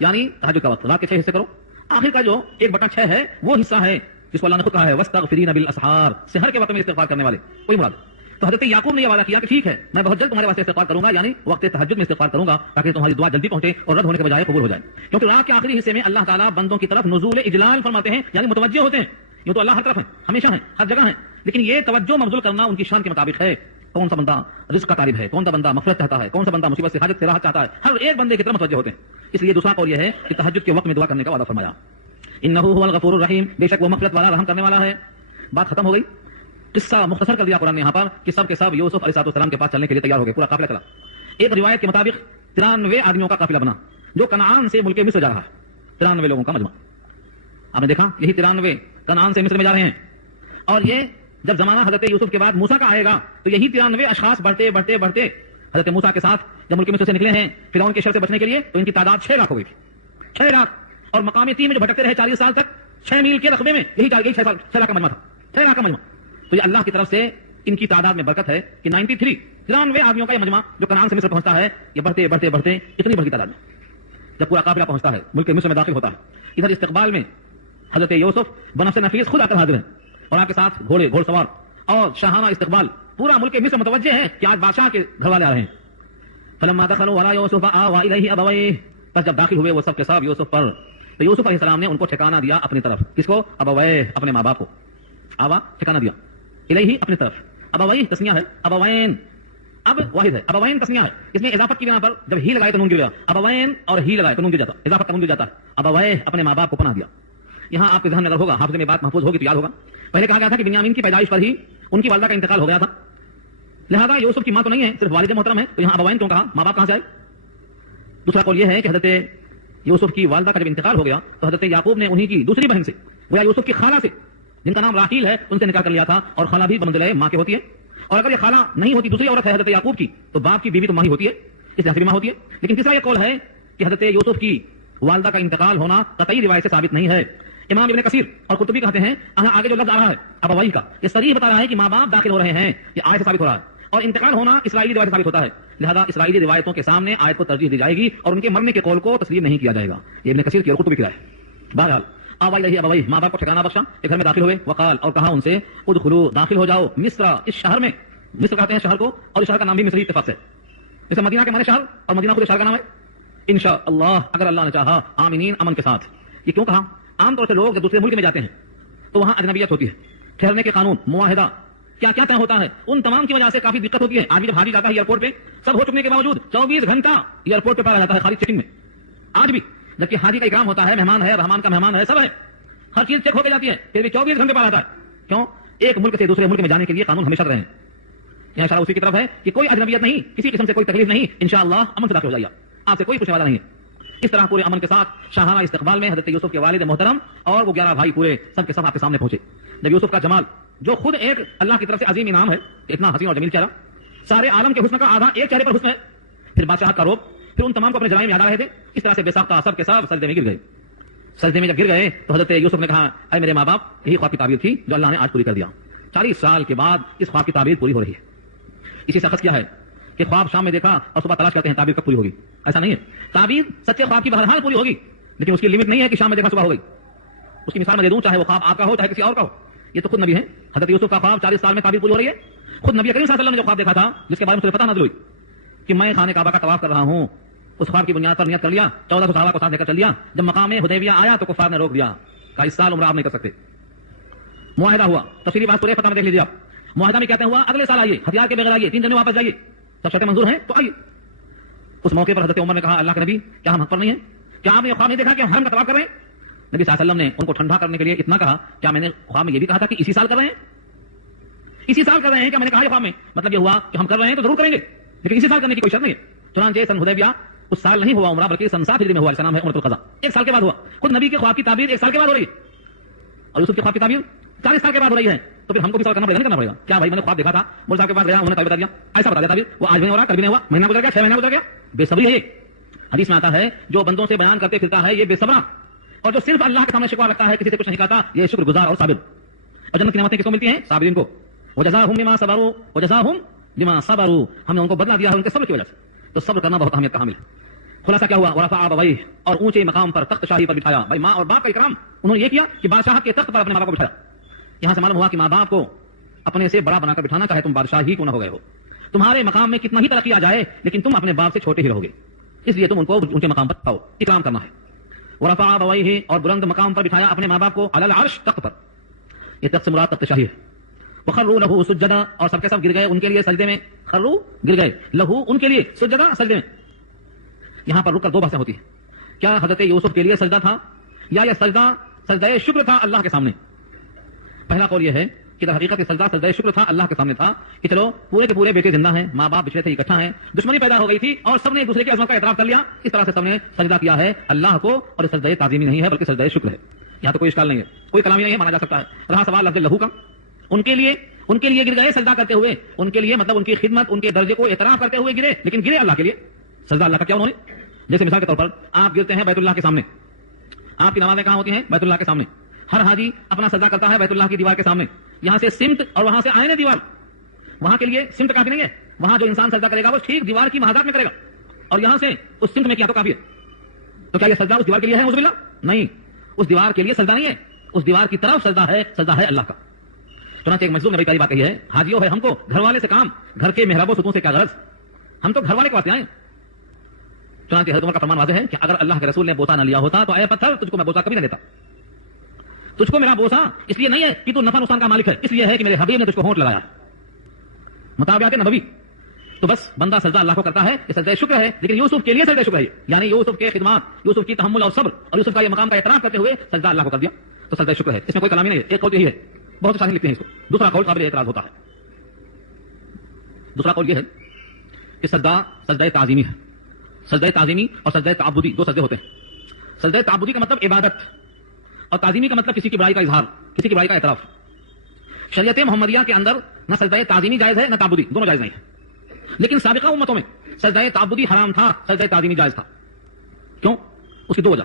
یعنی تہجد کا وقت، رات کے 6 حصے کرو، آخر کا جو 1/6 ہے وہ حصہ ہے جس کو اللہ نے خود کہا ہے واستغفرین بالاسحار، سحر کے وقت میں استغفار کرنے والے، کوئی مراد۔ تو حضرت یعقوب نے یہ وعدہ کیا کہ ٹھیک ہے میں بہت جلد تمہارے واسطے استغفار کروں گا، یعنی وقت تہجد میں استغفار کروں گا تاکہ تمہاری دعا جلدی پہنچے اور رد ہونے کے بجائے قبول ہو جائے، کیونکہ رات کے آخری حصے میں اللہ تعالیٰ بندوں کی طرف نزول اجلال فرماتے ہیں، یعنی متوجہ ہوتے ہیں۔ یہ تو اللہ ہر طرف ہے، ہمیشہ ہیں، ہر جگہ ہیں، لیکن یہ توجہ مبذول کرنا ان کی شان کے مطابق ہے۔ کون سا بندہ رزق کا طالب ہے، کون سا بندہ مغفرت چاہتا ہے، کون سا بندہ مصیبت سے حاجت سے راحت چاہتا ہے، ہر ایک بندے کی طرف متوجہ ہوتے ہیں۔ اس لیے دوسرا قول یہ ہے کہ تہجد کے وقت میں دعا کرنے کا وعدہ فرمایا، انہ هو الغفور الرحیم، بے شک وہ مغفرت والا رحم کرنے والا ہے۔ بات ختم ہو گئی، قصہ مختصر کر دیا قرآن نے یہاں پر کہ سب کے سب یوسف علیہ السلام کے پاس چلنے کے لیے تیار ہو گئے، پورا قافلہ چلا۔ ایک روایت کے مطابق 93 آدمیوں کا قافلہ بنا جو کنعان سے ملک مصر جا رہا ہے، 93 لوگوں کا مجمع۔ آپ نے دیکھا یہی 93 کنعان سے مصر میں جا رہے ہیں، اور یہ جب زمانہ حضرت یوسف کے بعد موسیٰ کا آئے گا تو یہی 93 اشخاص بڑھتے بڑھتے بڑھتے حضرت موسیٰ کے ساتھ جب ملک مصر سے نکلے ہیں فرعون کے شر سے بچنے کے لیے، تو ان کی تعداد 6 لاکھ ہو گئی تھی، 6 لاکھ، اور مقام 3 میں جو بھٹکتے رہے 40 سال تک، 6 میل کے رقبے میں یہی 6 لاکھ کا مجمع تھا، 6 لاکھ کا مجمع۔ تو یہ اللہ کی طرف سے ان کی تعداد میں برکت ہے کہ 93 آدمیوں کا یہ مجمع جو کنعان سے مصر پہنچتا ہے، یہ بڑھتے بڑھتے بڑھتے اتنی بڑی تعداد میں جب پورا قافلہ پہنچتا ہے ملک مصر میں داخل ہوتا ہے، ادھر استقبال میں حضرت یوسف بنفس نفیس خود آ کر حاضر ہیں، اور آپ کے ساتھ گھوڑے گھوڑ سوار اور شاہانہ استقبال، پورا ملک مصر متوجہ ہے کہ آج بادشاہ کے گھر والے آ رہے ہیں۔ فلما دخلوا علی یوسف آوى الیہ ابویہ، بس جب داخل ہوئے وہ سب کے سب یوسف پر، تو یوسف علیہ السلام نے ان کو ٹھکانہ دیا اپنی طرف، کس کو؟ ابویہ، اپنے ماں باپ کو، آوا ٹھکانہ دیا، الیہ اپنی طرف، ابویہ تسنیہ ہے، ابوین اب واحد ہے، ابوین تسنیہ ہے، اس میں اضافت کی بنا پر جب ہی لگائے تو نون گر گیا، ابوین اور ہی لگائے تو نون گر جاتا، اضافت کا نون گر جاتا ہے، ابویہ اپنے ماں باپ کو پناہ دیا۔ یہاں آپ کے ذہن میں اگر ہوگا، حافظ میں بات محفوظ ہوگی تو یاد ہوگا، پہلے کہا گیا تھا کہ بنیامین کی پیدائش پر ہی ان کی والدہ کا انتقال ہو گیا تھا، لہذا یوسف کی ماں تو نہیں ہے، صرف والد محترم ہے، تو یہاں ابوین کیوں کہا؟ ماں باپ کہاں سے آئے؟ دوسرا قول یہ ہے کہ حضرت یوسف کی والدہ کا جب انتقال ہو گیا تو حضرت یعقوب نے انہی کی دوسری بہن سے، گویا یوسف کی خالہ سے، جن کا نام راحیل ہے، ان سے نکاح کر لیا تھا، اور خالہ بھی بمنزلہ ماں کے ہوتی ہے، اور اگر یہ خالہ نہیں ہوتی، دوسری عورت ہے حضرت یعقوب کی، تو باپ کی بیوی تو ماں ہی ہوتی ہے، اس لحاظ سے ماں ہوتی ہے۔ لیکن تیسرا یہ قول ہے کہ حضرت یوسف کی والدہ کا انتقال ہونا قطعی روایت سے ثابت نہیں ہے۔ امام ابن کثیر اور قرطبی کہتے ہیں آگے جو لفظ آ رہا ہے ابویہ کا، یہ صریح بتا رہا ہے کہ ماں باپ داخل ہو رہے ہیں، یہ آیت سے ثابت ہو رہا ہے، اور انتقال ہونا اسرائیلی روایت سے ثابت ہوتا ہے، لہذا اسرائیلی روایتوں کے سامنے آیت کو ترجیح دی جائے گی اور ان کے مرنے کے قول کو تسلیم نہیں کیا جائے گا۔ یہ ابن کثیر کی اور قرطبی کی رائے ہے۔ بہرحال آوائی رہی ابویہ، ماں باپ کو ٹھکانہ بخشا، ایک گھر میں داخل ہوئے، وقال اور کہا ان سے ادخلوا داخل ہو جاؤ مصر، اس شہر میں، مصر کہتے ہیں شہر کو، اور اس شہر کا نام بھی مصری اتفاق سے، جیسے مدینہ کے معنی شہر اور مدینہ خود شہر کا نام ہے، انشاءاللہ اگر اللہ نے چاہا، آمینین امن کے ساتھ۔ یہ کیوں کہا؟ عام طور سے لوگ جب دوسرے ملک میں جاتے ہیں تو وہاں اجنبیت ہوتی ہے، ٹھہرنے کے قانون، معاہدہ، کیا کیا طے ہوتا ہے، ان تمام کی وجہ سے کافی دقت ہوتی ہے۔ آج بھی جب حاجی جاتا ہے ایئرپورٹ پہ، سب ہو چکنے کے باوجود 24 گھنٹہ ایئرپورٹ پہ پڑا رہتا ہے خالی چیکنگ میں، آج بھی، جبکہ حاجی کا اکرام ہوتا ہے، مہمان ہے، رحمان کا مہمان ہے، سب ہے، ہر چیز چیک ہو کے جاتی ہے، پھر بھی 24 گھنٹے پڑا رہتا ہے۔ کیوں؟ ایک ملک سے دوسرے ملک میں جانے کے لیے قانون ہمیشہ رہے ہیں۔ یہاں اشارہ اسی کی طرف ہے کہ کوئی اجنبیت نہیں، کسی قسم سے کوئی تکلیف نہیں، انشاءاللہ امن سے داخل ہو جائیے، آپ سے کوئی پوچھنے والا نہیں ہے۔ اس طرح پورے امن کے ساتھ شاہانہ استقبال میں حضرت یوسف کے والد محترم اور وہ 11 بھائی پورے سب کے سب آپ کے سامنے پہنچے۔ جب یوسف کا جمال، جو خود ایک اللہ کی طرف سے عظیم انعام ہے، اتنا حسین اور جمیل چہرہ، سارے عالم کے حسن کا آدھا ایک چہرے پر حسن ہے، پھر بادشاہت کا روب، پھر ان تمام کو اپنے جرائم یاد آ رہے تھے، اس طرح سے بے ساختہ سب کے سب سجدے میں گر گئے۔ سجدے میں جب گر گئے تو حضرت یوسف نے کہا اے میرے ماں باپ، یہی خواب کی تعبیر تھی جو اللہ نے آج پوری کر دیا۔ 40 سال کے بعد اس خواب کی تعبیر پوری ہو رہی ہے۔ اسی شخص کیا ہے کہ خواب شام میں دیکھا اور صبح تلاش کرتے ہیں تعبیر کب پوری ہوگی، ایسا نہیں ہے۔ تعبیر سچے خواب کی بہرحال پوری ہوگی، لیکن اس کی لمٹ نہیں ہے کہ شام میں دیکھا صبح ہو گئی۔ اس کی مثال میں دے دوں، چاہے وہ خواب آپ کا ہو چاہے کسی اور کا ہو، یہ تو خود نبی ہے۔ حضرت یوسف کا خواب 40 سال میں تعبیر پوری ہو رہی ہے۔ خود نبی کریم صلی اللہ علیہ وسلم نے جو خواب دیکھا تھا، جس کے بارے میں مجھے پتہ نازل ہوئی کہ میں خانہ کعبہ کا طواف کر رہا ہوں، اس خواب کی بنیاد پر نیت کر لیا، 1400 صحابہ کو ساتھ لے کر چل دیا۔ جب مقام حدیبیہ آیا تو کفار نے روک دیا، کہا اس سال عمرہ آپ نہیں کر سکتے۔ معاہدہ ہوا، تفصیلی بات سورہ فتح میں دیکھ لیجیے آپ۔ معاہدہ میں کہتے ہوا اگلے سال آئیے، ہتھیار کے بغیر آئیے، 3 دن میں واپس جائیے، سب شرطیں منظور ہیں تو آئیے۔ اس موقع پر حضرت عمر نے کہا اللہ کے نبی، کیا ہم حق پر نہیں ہیں؟ کیا آپ نے خواب نہیں دیکھا کہ ہم حرم کا طواف کر رہے ہیں؟ نبی صلی اللہ علیہ وسلم نے ان کو ٹھنڈا کرنے کے لیے اتنا کہا، کیا میں نے خواب میں یہ بھی کہا تھا کہ اسی سال کر رہے ہیں؟ اسی سال کر رہے ہیں، کیا میں نے کہا یہ خواب میں؟ مطلب یہ ہوا کہ ہم کر رہے ہیں تو ضرور کریں گے، لیکن اسی سال کرنے کی کوئی شرط نہیں ہے۔ چنانچہ سن حدیبیہ اس سال نہیں ہوا عمرہ، بلکہ سن 7 ہجری میں ہوا، اس کا نام ہے عمرۃ القضاء، 1 سال کے بعد ہوا۔ خود نبی کے خواب کی تعبیر 1 سال کے بعد ہو رہی ہے، اور یوسف کی خواب کی تعبیر 40 سال کے بعد ہو رہی ہے، تو پھر ہم کو بھی سوال کرنا پڑے گا، نہیں کرنا پڑے گا؟ کیا بھائی میں نے خواب دیکھا تھا، مولوی صاحب کے پاس گیا، انہوں نے تعبیر بتا دیا، ایسا بتا دیا تعبیر، وہ آج بھی نہیں ہو رہا، کل بھی نہیں ہوا، مہینہ گزر گیا، 6 مہینہ گزر گیا، بے صبری ہے یہ۔ حدیث میں آتا ہے جو بندوں سے بیان کرتے پھرتا ہے یہ بے صبرا، اور جو صرف اللہ کے سامنے شکوہ رکھتا ہے، کسی سے کچھ نہیں کہتا، یہ شکر گزار اور صابر۔ اور جنت کی نعمتیں کس کو ملتی ہیں؟ صابرین کو۔ وجزاہم بما صبروا وجزاہم بما صبروا، ہم نے ان کو بدلہ دیا ہے ان کے صبر کی وجہ سے، تو صبر کرنا بہت اہمیت کا حامل ہے۔ خلاصہ کیا ہوا؟ ورفع ابویہ، اور اونچے مقام پر تخت شاہی پر بٹھایا۔ بھائی ماں اور باپ کا اکرام انہوں نے یہ کیا کہ بادشاہت کے تخت پر اپنے ماں باپ کو بٹھایا۔ یہاں سے معلوم ہوا کہ ماں باپ کو اپنے سے بڑا بنا کر بٹھانا، چاہے تم بادشاہ ہی کیوں نہ ہو گئے ہو، تمہارے مقام میں کتنا ہی ترقی آ جائے لیکن تم اپنے باپ سے چھوٹے ہی رہو گے، اس لیے تم ان کو اونچے مقام پر پاؤ، اکرام کرنا ہے۔ ورفع ابویہ، اور بلند مقام پر بٹھایا اپنے ماں باپ کو، علی العرش، تخت پر، یہ تخت سے مراد تخت شاہی ہے۔ وخروا لہ سجدا، اور سب کے سب گر گئے ان کے لیے سجدے میں، خروا گر گئے، لہو ان کے لیے، سجدا سجدے میں۔ یہاں پر رک کر 2 باتیں ہوتی ہیں، کیا حضرت یوسف کے لیے سجدہ تھا یا یہ سجدہ سجدہ شکر تھا اللہ کے سامنے؟ پہلا قول یہ ہے کہ در حقیقت سجدہ سجدہ شکر تھا، اللہ کے سامنے تھا کہ چلو پورے کے پورے بیٹے زندہ ہیں، ماں باپ بچھڑے تھے اکٹھا ہیں، دشمنی پیدا ہو گئی تھی اور سب نے ایک دوسرے کی عظمت کا اعتراف کر لیا، اس طرح سے سب نے سجدہ کیا ہے اللہ کو، اور یہ سجدہ تعظیمی نہیں ہے بلکہ سجدہ شکر ہے۔ یہاں تو کوئی اشکال نہیں ہے، کوئی کلامی نہیں ہے، مانا جا سکتا ہے۔ رہا سوال لفظ لہو کا، ان کے لیے گر گئے سجدہ کرتے ہوئے، ان کے لیے مطلب ان کی خدمت، ان کے درجے کو اعتراف کرتے ہوئے گرے، لیکن گرے اللہ کے لیے، سجدہ اللہ کا کیا انہوں نے؟ جیسے مثال کے طور پر آپ گرتے ہیں بیت اللہ کے سامنے، آپ کی نمازیں کہاں ہوتی ہیں؟ بیت اللہ کے سامنے۔ ہر حاجی اپنا سجدہ کرتا ہے بیت اللہ کی دیوار کے سامنے، یہاں سے سمت اور وہاں سے آئینے دیوار، وہاں کے لیے سمت کافی نہیں ہے، وہاں جو انسان سجدہ کرے گا وہ ٹھیک دیوار کی محاذات میں کرے گا، اور یہاں سے اس سمت میں کیا تو کافی ہے۔ تو کیا یہ سجدہ اس دیوار کے لیے ہے؟ باللہ نہیں، اس دیوار کے لیے سجدہ نہیں ہے، اس دیوار کی طرف سجدہ ہے اللہ کا۔ چنانچہ ایک مجذوب نے بڑی پیاری بات کہی ہے، حاجیوں ہے ہم کو گھر والے سے کام، گھر کے محراب و ستون سے کیا غرض، ہم تو گھر والے کے واسطے آئے۔ چنانچہ حضرت عمر کا فرمان واضح ہے کہ اگر اللہ کے رسول نے بوسہ نہ لیا ہوتا تو اے پتھر تجھ کو میں بوسہ کبھی نہ دیتا، تجھ کو میرا بوسہ اس لیے نہیں ہے کہ تو نفع نقصان کا مالک ہے، اس لیے ہے کہ میرے حبیب نے تجھ کو ہونٹ لگایا مطابعت نبوی۔ تو بس بندہ سجدہ اللہ کو کرتا ہے، یہ سجدہ شکر ہے، لیکن یوسف کے لیے سجدہ شکر ہے، یعنی یوسف کے خدمات، یوسف کی تحمل اور صبر اور یوسف کا یہ مقام کا اعتراف کرتے ہوئے سجدہ اللہ کو کر دیا، تو سجدہ شکر ہے، اس میں کوئی کلامی نہیں ہے۔ ایک قول یہی ہے بہت سے شاہین لکھتے ہیں اس کو. دوسرا قول قابل اعتراض ہوتا ہے. دوسرا قول یہ ہے کہ سجدہ تعظیمی ہے. سجدہ تعظیمی اور سجدہ تعبدی دو سجدے ہوتے ہیں. سجدہ تعبدی کا مطلب عبادت اور تعظیمی کا مطلب کسی کی بڑائی کا اظہار, کسی کی بڑائی کا اعتراف. شریعت محمدیہ کے اندر نہ سجدہ تعظیمی جائز ہے نہ تعبدی, دونوں جائز نہیں ہے. لیکن سابقہ امتوں میں سجدہ تعبدی حرام تھا, سجدہ تعظیمی جائز تھا. کیوں؟ اس کی دو وجہ.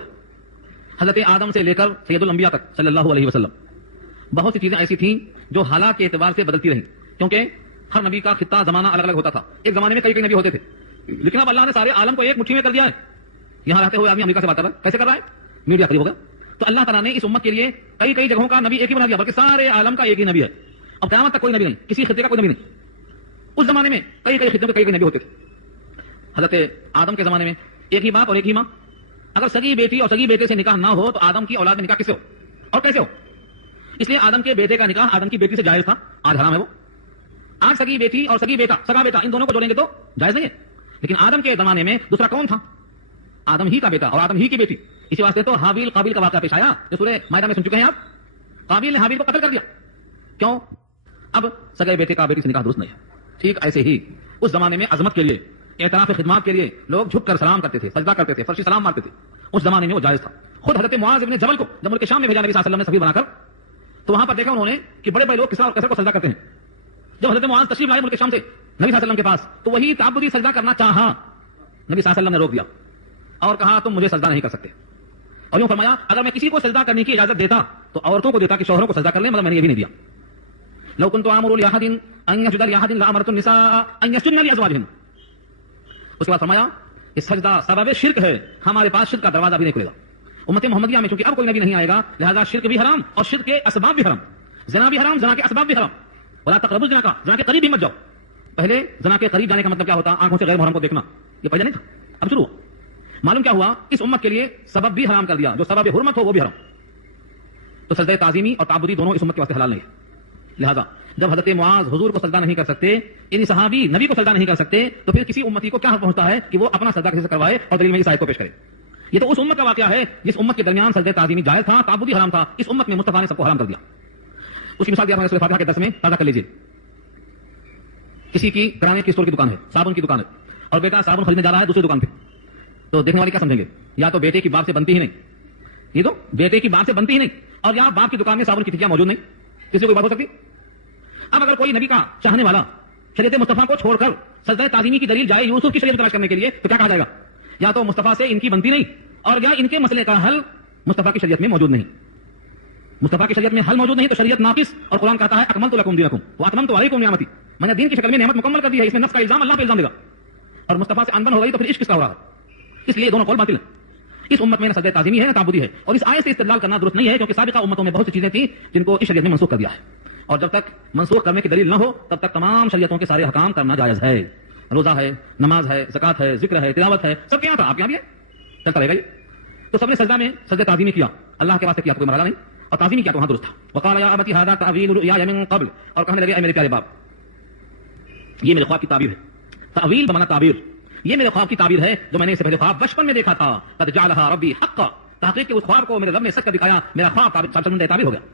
حضرت آدم سے لے کر سید الانبیاء تک صلی اللہ علیہ وسلم بہت سی چیزیں ایسی تھیں جو حالات کے اعتبار سے بدلتی رہیں, کیونکہ ہر نبی کا خطہ زمانہ الگ الگ ہوتا تھا. ایک زمانے میں کئی نبی ہوتے تھے, لیکن اب اللہ نے سارے عالم کو ایک مٹھی میں کر دیا ہے. یہاں رہتے ہوئے آدمی امریکہ سے بات کر رہا ہے, کیسے کر رہا ہے؟ میڈیا قریب ہو گیا. تو اللہ تعالیٰ نے اس امت کے لیے کئی جگہوں کا نبی ایک ہی بنا دیا, بلکہ سارے عالم کا ایک ہی نبی ہے. اب قیامت تک کوئی نبی نہیں, کسی خطے کا کوئی نبی نہیں. اس زمانے میں کئی خطوں کے کئی نبی ہوتے تھے. حضرت آدم کے زمانے میں ایک ہی باپ اور ایک ہی ماں. اگر سگی بیٹی اور سگی بیٹے سے نکاح نہ ہو تو آدم کی اولاد میں نکاح کس سے ہو اور کیسے ہو؟ اس لیے آدم کے بیٹے کا نکاح آدم کی بیٹی سے جائز تھا, آج حرام ہے وہ. آج سگی بیٹی اور سگا بیٹا ان دونوں کو جوڑیں گے تو جائز نہیں ہے. لیکن آدم کے زمانے میں دوسرا کون تھا؟ آدم ہی کا بیٹا اور آدم ہی کی بیٹی. اسی واسطے تو حابیل قابیل کا واقعہ پیش آیا جو سورہ مائدہ میں سن چکے ہیں آپ. قابیل نے حابیل کو قتل کر دیا. کیوں؟ اب سگے بیٹے کا بیٹی سے نکاح درست نہیں ہے. ٹھیک ایسے ہی اس زمانے میں عظمت کے لیے, اعتراف خدمات کے لیے لوگ جھک کر سلام کرتے تھے, سجدہ کرتے تھے, فرشی سلام مارتے تھے. اس زمانے میں وہ جائز تھا. خود حضرت معاذ ابن جبل کو جب ملک شام میں بھیجا نبی صلی اللہ علیہ وسلم نے سفیر بنا کر, تو وہاں پر دیکھا انہوں نے کہ بڑے بڑے لوگ کس طرح کو سجدہ کرتے ہیں. جب حضرت معاذ تشریف لائے ملک شام سے نبی صلی اللہ علیہ وسلم کے پاس, تو وہی تعبدی سجدہ کرنا چاہا. نبی صلی اللہ علیہ وسلم نے روک دیا اور کہا تم مجھے سجدہ نہیں کر سکتے. اور یوں فرمایا اگر میں کسی کو سجدہ کرنے کی اجازت دیتا تو عورتوں کو دیتا کہ شوہروں کو سجدہ کر لیں, مگر میں نے یہ بھی نہیں دیا. لو كنت امر لاحد ان يسجد لاحد لامرت النساء ان يسجدن لازواجهن. اس کے بعد فرمایا یہ سجدہ سبب شرک ہے, ہمارے پاس شرک کا دروازہ بھی نہیں کھلے گا. امت محمدیہ میں چونکہ اب کوئی نبی نہیں آئے گا, لہذا شرک بھی حرام اور شرک کے اسباب بھی حرام. زنا بھی حرام, زنا کے اسباب بھی حرام. ولا تقربوا الزنا, زنا کے قریب بھی مت جاؤ. پہلے زنا کے قریب جانے کا مطلب کیا ہوتا؟ آنکھوں سے غیر محرم کو دیکھنا. یہ پہلے نہیں تھا, اب شروع ہوا. معلوم کیا ہوا؟ اس امت کے لیے سبب بھی حرام کر دیا, جو سبب حرمت ہو وہ بھی حرام. تو سجدہ تعظیمی اور تعبدی دونوں اس امت کے واسطے حلال نہیں ہے. لہذا جب حضرت معاذ حضور کو سجدہ نہیں کر سکتے, یعنی صحابی نبی کو سجدہ نہیں کر سکتے, تو پھر کسی امتی کو کیا حق پہنچتا ہے کہ وہ اپنا سجدہ کسی سے کروائے اور دلیل میں اس آیت کو پیش کرے. یہ تو اس امت کا واقعہ ہے جس امت کے درمیان سجدہ تعظیمی جائز تھا, تعبدی حرام تھا. اس امت میں مصطفیٰ نے سب کو حرام کر دیا. اس کی مثال دیا میں نے سورہ فاتحہ کے درس میں, تازہ کر لیجیے. کسی کی کرانے کی اسٹور کی دکان ہے, صابن کی دکان ہے, اور بیٹا صابن خریدنے جا رہا ہے دوسری دکان پہ, تو دیکھنے والے کیا سمجھیں گے؟ یا تو بیٹے کی باپ سے بنتی ہی نہیں, یہ تو بیٹے کی باپ سے بنتی ہی نہیں, اور یا باپ کی دکان میں صابن کی ٹکیاں موجود نہیں. کسی کو کوئی بات ہو سکتی؟ اب اگر کوئی نبی کا چاہنے والا شریعت مصطفیٰ کو چھوڑ کر سجدہ تعظیمی کی دلیل جائے یوسف کی شریعت تلاش کرنے کے لیے, تو کیا کہا جائے گا؟ یا تو مصطفیٰ سے ان کی بنتی نہیں, اور یا ان کے مسئلے کا حل مصطفیٰ کی شریعت میں موجود نہیں. مصطفیٰ کی شریعت میں حل موجود نہیں تو شریعت ناقص, اور قرآن کہتا ہے اکملت لکم دینکم واتممت علیکم نعمتی, میں نے دین کی شکل میں نعمت مکمل کر دی ہے. اس میں نفس کا الزام اللہ پہ الزام دے گا, اور مصطفیٰ سے انبن ہو گئی تو پھر عشق کس کا ہو رہا ہے؟ اس لیے دونوں قول باطل ہیں. اس امت میں نہ سجدہ تعظیمی ہے نہ تعبدی ہے, اور اس آیت سے استدلال کرنا درست نہیں ہے, کیونکہ سابقہ امتوں میں بہت سی چیزیں تھیں جن کو اس شریعت میں منسوخ کر دیا ہے, اور جب تک منسوخ کرنے کی دلیل نہ ہو تب تک تمام شریعتوں کے سارے حکام کرنا جائز ہے. روزہ ہے, نماز ہے, زکات ہے, ذکر ہے, تلاوت ہے, سب کے یہاں تھا, آپ کے یہاں بھی ہے, چلتا رہے گا. یہ تو سب نے سجدہ میں سجدہ تعظیمی کیا, اللہ کے واسطے کیا تو کوئی مرحلہ نہیں, اور تعظیمی کیا تو وہاں درست تھا. وقال یا ابتی هذا تعویل رؤیا من قبل, اور کہنے لگے اے میرے پیارے باپ یہ میرے خواب کی تعبیر ہے. تعویل بمانا تعبیر, یہ میرے خواب کی تعبیر ہے جو میں نے اس سے پہلے خواب بچپن میں دیکھا تھا. قد جعلها ربی حقا, تحقیق کہ اس خواب کو میرے رب نے سچ کر دکھایا, میرا خواب تعبیر ہو گیا.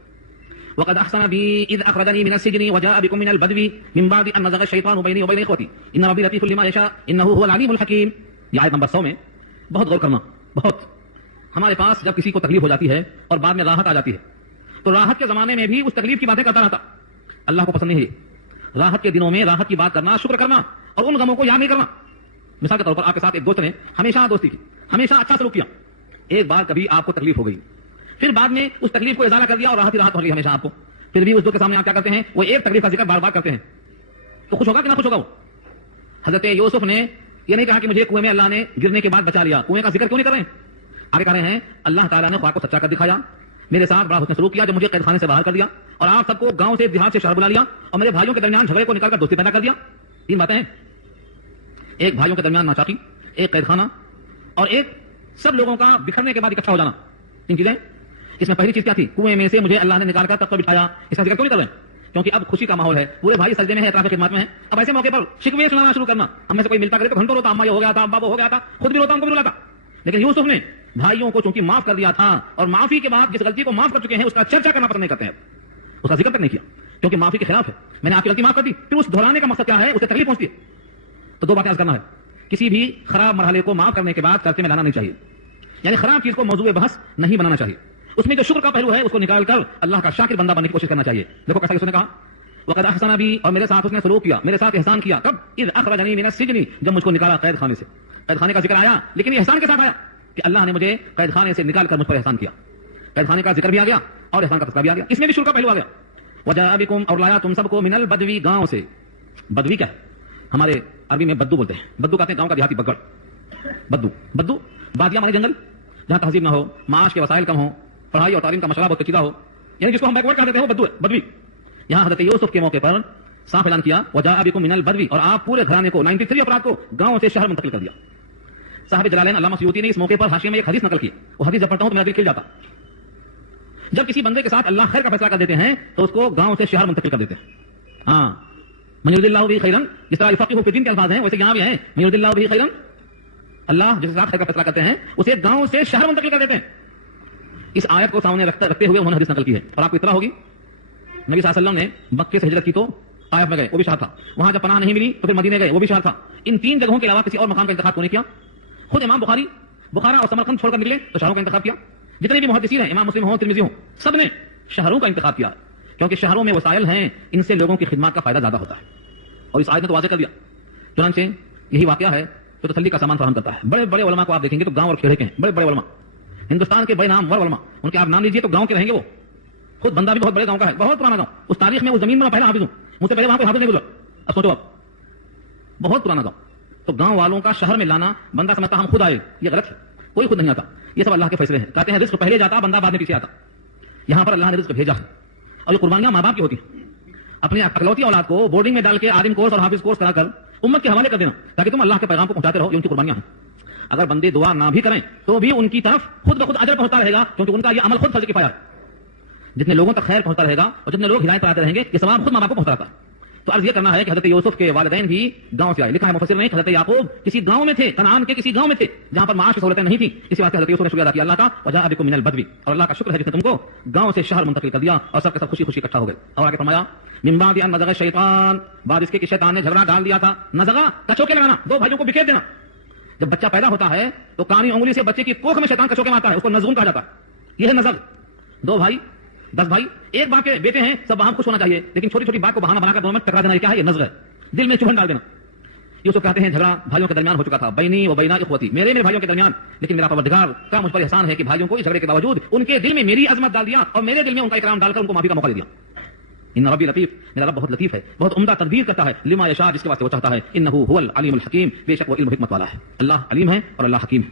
وقد احسن بي اذ اخرجني من السجن وجاء بكم من البدو من بعد ان نزغ الشيطان بيني وبين اخوتي ان ربي لطيف لما يشاء انه هو العليم الحكيم. یہ آیت نمبر 100 میں بہت غور کرنا. بہت ہمارے پاس جب کسی کو تکلیف ہو جاتی ہے اور بعد میں راحت آ جاتی ہے, تو راحت کے زمانے میں بھی اس تکلیف کی باتیں کرتا رہتا. اللہ کو پسند نہیں ہے راحت کے دنوں میں راحت کی بات کرنا, شکر کرنا, اور ان غموں کو یاد نہیں کرنا. مثال کے طور پر آپ کے ساتھ ایک دوست نے ہمیشہ دوستی کی, ہمیشہ اچھا سلوک کیا, ایک بار کبھی آپ کو تکلیف ہو گئی, پھر بعد میں اس تکلیف کو ازالہ کر دیا اور راحت ہی راحت ہو گئی ہمیشہ آپ کو, پھر بھی اس دوست کے سامنے آپ کیا کرتے ہیں؟ وہ ایک تکلیف کا ذکر بار بار کرتے ہیں, تو خوش ہوگا کہ نہ خوش ہوگا وہ؟ حضرت یوسف نے یہ نہیں کہا کہ مجھے کنویں میں اللہ نے گرنے کے بعد بچا لیا, کنویں کا ذکر کیوں نہیں کر رہے ہیں؟ آگے کہہ رہے ہیں اللہ تعالیٰ نے خواب کو سچا کر دکھایا, میرے ساتھ بڑا حسن سلوک کیا, جو مجھے قید خانے سے باہر کر دیا, اور آپ سب کو گاؤں سے دیہات سے شہر بلا لیا, اور میرے بھائیوں کے درمیان جھگڑے کو نکال کر دوستی پیدا کر دیا. تین باتیں ہیں, ایک بھائیوں کے درمیان ناچاقی, ایک قید خانہ, اور ایک سب لوگوں کا بکھرنے کے بعد اکٹھا ہو جانا. تین چیزیں. اس میں پہلی چیز کیا تھی؟ کنویں میں سے مجھے اللہ نے نکال کر تب تو بٹھایا. اس کا ذکر کیوں نہیں کر رہے ہیں؟ کیونکہ اب خوشی کا ماحول ہے, پورے بھائی سجدے میں ہیں, اطراف خدمات میں ہیں. اب ایسے موقع پر شکوے سنانا شروع کرنا, ہم میں سے کوئی ملتا کرے تو گھنٹوں روتا, اما یہ ہو گیا تھا, ابا وہ ہو گیا تھا, خود بھی روتا, ان کو بھی روتا. لیکن یوسف نے بھائیوں کو چونکہ معاف کر دیا تھا, اور معافی کے بعد جس غلطی کو معاف کر چکے ہیں اس کا چرچا کرنا پسند نہیں کرتے ہیں. اس کا ذکر تک نہیں کیا کیونکہ معافی کے خلاف ہے. میں نے آپ کی غلطی معاف کر دی, پھر اس دہرانے کا مقصد کیا ہے, اسے تکلیف پہنچتی ہے. تو دو باتیں عرض کرنا ہے. کسی بھی خراب مرحلے کو معاف کرنے کے بعد چرچے میں لانا نہیں چاہیے, یعنی خراب چیز کو موضوع بحث نہیں بنانا چاہیے. اس میں جو شکر کا پہلو ہے اس کو نکال کر اللہ کا شاکر بندہ بننے کی کوشش کرنا چاہیے. دیکھو کیسا اس نے کہا, وقد احسن بی, اور میرے ساتھ اس نے سلوک کیا, میرے ساتھ احسان کیا. کب؟ اذ اخرجنی من السجن, جب مجھ کو نکالا قید خانے سے. قید خانے کا ذکر آیا لیکن یہ احسان کے ساتھ آیا کہ اللہ نے مجھے قید خانے سے نکال کر مجھ پر احسان کیا. قید خانے کا ذکر بھی آ گیا اور احسان کا تذکرہ بھی آ گیا, اس میں بھی شکر کا پہلو آ گیا. وجاء بکم, اور لایا تم سب کو, من البدوی, گاؤں سے. بدوی کیا ہے؟ ہمارے عربی میں بدو بولتے ہیں. بدو کہتے ہیں گاؤں کا دیہاتی بگڑ. بدو, بدو بادیاں مانے جنگل جہاں تہذیب نہ ہو, معاش کے وسائل کم ہو, پڑھائی اور تعلیم کا مشغلہ بہت پیچیدہ ہو, یعنی جس کو ہم بیکورڈ کہتے ہیں وہ بدو ہے, بدوی. یہاں حضرت یوسف کے موقع پر صاف اعلان کیا, وجاء بکم من البدوی, اور آپ پورے گھرانے کو 93 افراد کو گاؤں سے شہر منتقل کر دیا. صاحب جلالین علامہ سیوطی نے اس موقع پر حاشیے میں ایک حدیث نقل کی. وہ حدیث جب پڑھتا ہوں تو میرا دل کھل جاتا. جب کسی بندے کے ساتھ اللہ خیر کا فیصلہ کر دیتے ہیں تو اس کو گاؤں سے شہر منتقل کر دیتے ہیں. ہاں, من یرید اللہ بہ خیرا, جس طرح یفقہہ فی الدین کے الفاظ ہیں ویسے یہاں بھی ہیں, من یرید اللہ بہ خیرا, اللہ جس کے ساتھ خیر کا فیصلہ کرتے ہیں اسے گاؤں سے شہر منتقل کر دیتے ہیں. اس آیت کو سامنے رکھتے ہوئے انہوں نے حدیث نقل کی ہے. اور آپ کو اطلاع ہوگی نبی صلی اللہ علیہ وسلم نے مکے سے ہجرت کی تو طائف میں گئے, وہ بھی شہر تھا. وہاں جب پناہ نہیں ملی تو پھر مدینے گئے, وہ بھی شہر تھا. ان 3 جگہوں کے علاوہ کسی اور مقام کا انتخاب کیوں نہیں کیا؟ خود امام بخاری بخارا اور سمرقند چھوڑ کر نکلے تو شہروں کا انتخاب کیا. جتنے بھی محدثین ہیں, امام مسلم ہوں, ترمذی ہوں, سب نے شہروں کا انتخاب کیا کیونکہ شہروں میں وسائل ہیں, ان سے لوگوں کی خدمات کا فائدہ زیادہ ہوتا ہے. اور اس آیت نے تو واضح کر دیا. چنانچہ یہی واقعہ ہے جو تسلی کا سامان فراہم کرتا ہے. بڑے بڑے علماء کو آپ دیکھیں گے تو گاؤں اور کھیڑے کے ہیں, بڑے بڑے علماء, ہندوستان کے بڑے نام ور علماء, ان کے آپ نام لیجیے تو گاؤں کے رہیں گے. وہ خود بندہ بھی بہت بڑے گاؤں کا ہے, بہت پرانا گاؤں. اس تاریخ میں اس زمین میں میں پہلا حافظ ہوں, مجھ سے پہلے وہاں پہ حافظ نہیں گزرا. اب سوچو, آپ بہت پرانا گاؤں. تو گاؤں والوں کا شہر میں لانا, بندہ سمجھتا ہم خود آئے, یہ غلط ہے. کوئی خود نہیں آتا, یہ سب اللہ کے فیصلے ہیں. کہتے ہیں رزق پہلے جاتا, بندہ بعد میں پیچھے آتا. یہاں پر اللہ نے رزق بھیجا ہے, اور یہ قربانیاں ماں باپ کی ہوتی ہیں. اپنی اکلوتی اولاد کو بورڈنگ میں ڈال کے عالم کورس اور حافظ کورس کرا کر امت کے حوالے کر دینا تاکہ تم اللہ کے پیغام کو پہنچاتے رہو, یہ ان کی قربانیاں ہیں. اگر بندے دعا نہ بھی کریں تو بھی ان کی طرف خود بخود اجر پہنچتا رہے گا, کیونکہ ان کا یہ عمل خود فرض کفایہ ہے. جتنے لوگوں تک خیر پہنچتا رہے گا اور جتنے لوگ ہدایت پر آتے رہیں گے, یہ ثواب خود ماں باپ کو پہنچتا ہے. تو عرض یہ کرنا ہے کہ حضرت یوسف کے والدین بھی گاؤں سے آئے. لکھا ہے مفسر نے حضرت یعقوب کسی گاؤں میں تھے, کنعان کے کسی گاؤں میں تھے جہاں پر معاش کی سہولتیں نہیں تھیں. اسی واسطے حضرت یوسف نے شکریہ ادا کیا اللہ کا, وجاء بکم من البدوی, اور اللہ کا شکر ہے جس نے تم کو گاؤں سے شہر منتقل کر دیا اور سب کے سب خوشی خوشی اکٹھا ہو گئے. اور آگے فرمایا, من بعد ان نزغ الشیطان, بعد اس کے کہ شیطان نے جھگڑا ڈال دیا تھا. نزغا کچوکے لگانا, 2 بھائیوں کو بکھیر دینا. جب بچہ پیدا ہوتا ہے تو کانی انگلی سے بچے کی کوکھ میں شیطان کچوکے مارتا ہے, اس کو نزغون کہا جاتا ہے. یہ ہے نزغ. 2 بھائی, 10 بھائی, ایک باپ کے بیٹے ہیں, سب وہاں خوش ہونا چاہیے, لیکن چھوٹی چھوٹی بات کو بہانہ بنا کر دونوں میں ٹکرا دینا, یہ کیا ہے؟ یہ نزغ ہے, دل میں چبھن ڈال دینا. یوسف کہتے ہیں جھگڑا بھائیوں کے درمیان ہو چکا تھا, بینی و بینا اخوتی, میرے بھائیوں کے درمیان, لیکن میرا پروردگار کا مجھ پر احسان ہے کہ بھائیوں کو اس جھگڑے کے باوجود ان کے دل میں میری عظمت ڈال دیا اور میرے دل میں ان کا اکرام ڈال کر ان کو معافی کا موقع دے دیا. ان ربی لطیف, میرا رب بہت لطیف ہے, بہت عمدہ تدبیر کرتا ہے, لما یشاء, جس کے واسطے وہ چاہتا ہے, انہ هو العلیم الحکیم, بے شک وہ علم و حکمت والا ہے. اللہ علیم ہے اور اللہ حکیم ہے.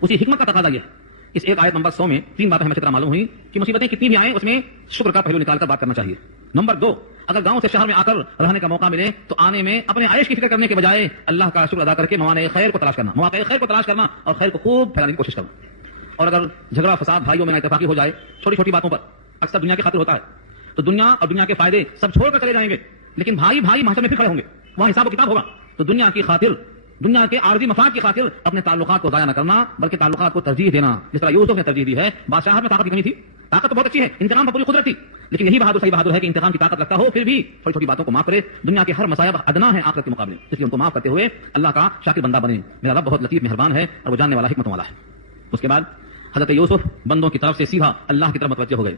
اسی حکمت کا تقاضا یہ ہے. اس ایک آیت نمبر 100 میں 3 باتیں ہمیں طرح معلوم ہوئی کہ مصیبتیں کتنی بھی آئیں اس میں شکر کا پہلو نکال کر بات کرنا چاہیے. نمبر 2, اگر گاؤں سے شہر میں آ کر رہنے کا موقع ملے تو آنے میں اپنے عیش کی فکر کرنے کے بجائے اللہ کا شکر ادا کر کے موانع خیر کو تلاش کرنا, مواقع خیر کو تلاش کرنا اور خیر کو خوب پھیلانے کی کوشش کرنا. اور اگر جھگڑا فساد بھائیوں میں اتفاقی ہو جائے چھوٹی چھوٹی باتوں پر, اکثر دنیا کی خاطر ہوتا ہے, تو دنیا اور دنیا کے فائدے سب چھوڑ کر چلے جائیں گے, لیکن بھائی بھائی محشر میں پھر کھڑے ہوں گے, وہاں حساب و کتاب ہوگا. تو دنیا کی خاطر, دنیا کے عارضی مفاد کی خاطر اپنے تعلقات کو ضائع نہ کرنا بلکہ تعلقات کو ترجیح دینا, جس طرح یوسف نے ترجیح دی ہے. بادشاہت میں طاقت کی کمی تھی, طاقت تو بہت اچھی ہے, انتقام پر پوری قدرت تھی, لیکن یہی بہادر صحیح بہادر ہے کہ انتقام کی طاقت رکھتا ہو پھر بھی چھوٹی چھوٹی باتوں کو معاف کرے. دنیا کے ہر مصائب ادنا ہے آخرت کے مقابلے, اس لیے ان کو معاف کرتے ہوئے اللہ کا شاکر بندہ بنے. میرا رب بہت لطیف مہربان ہے اور وہ جاننے والا حکمت والا ہے. اس کے بعد حضرت یوسف بندوں کی طرف سے سیدھا اللہ کی طرف متوجہ ہو گئے.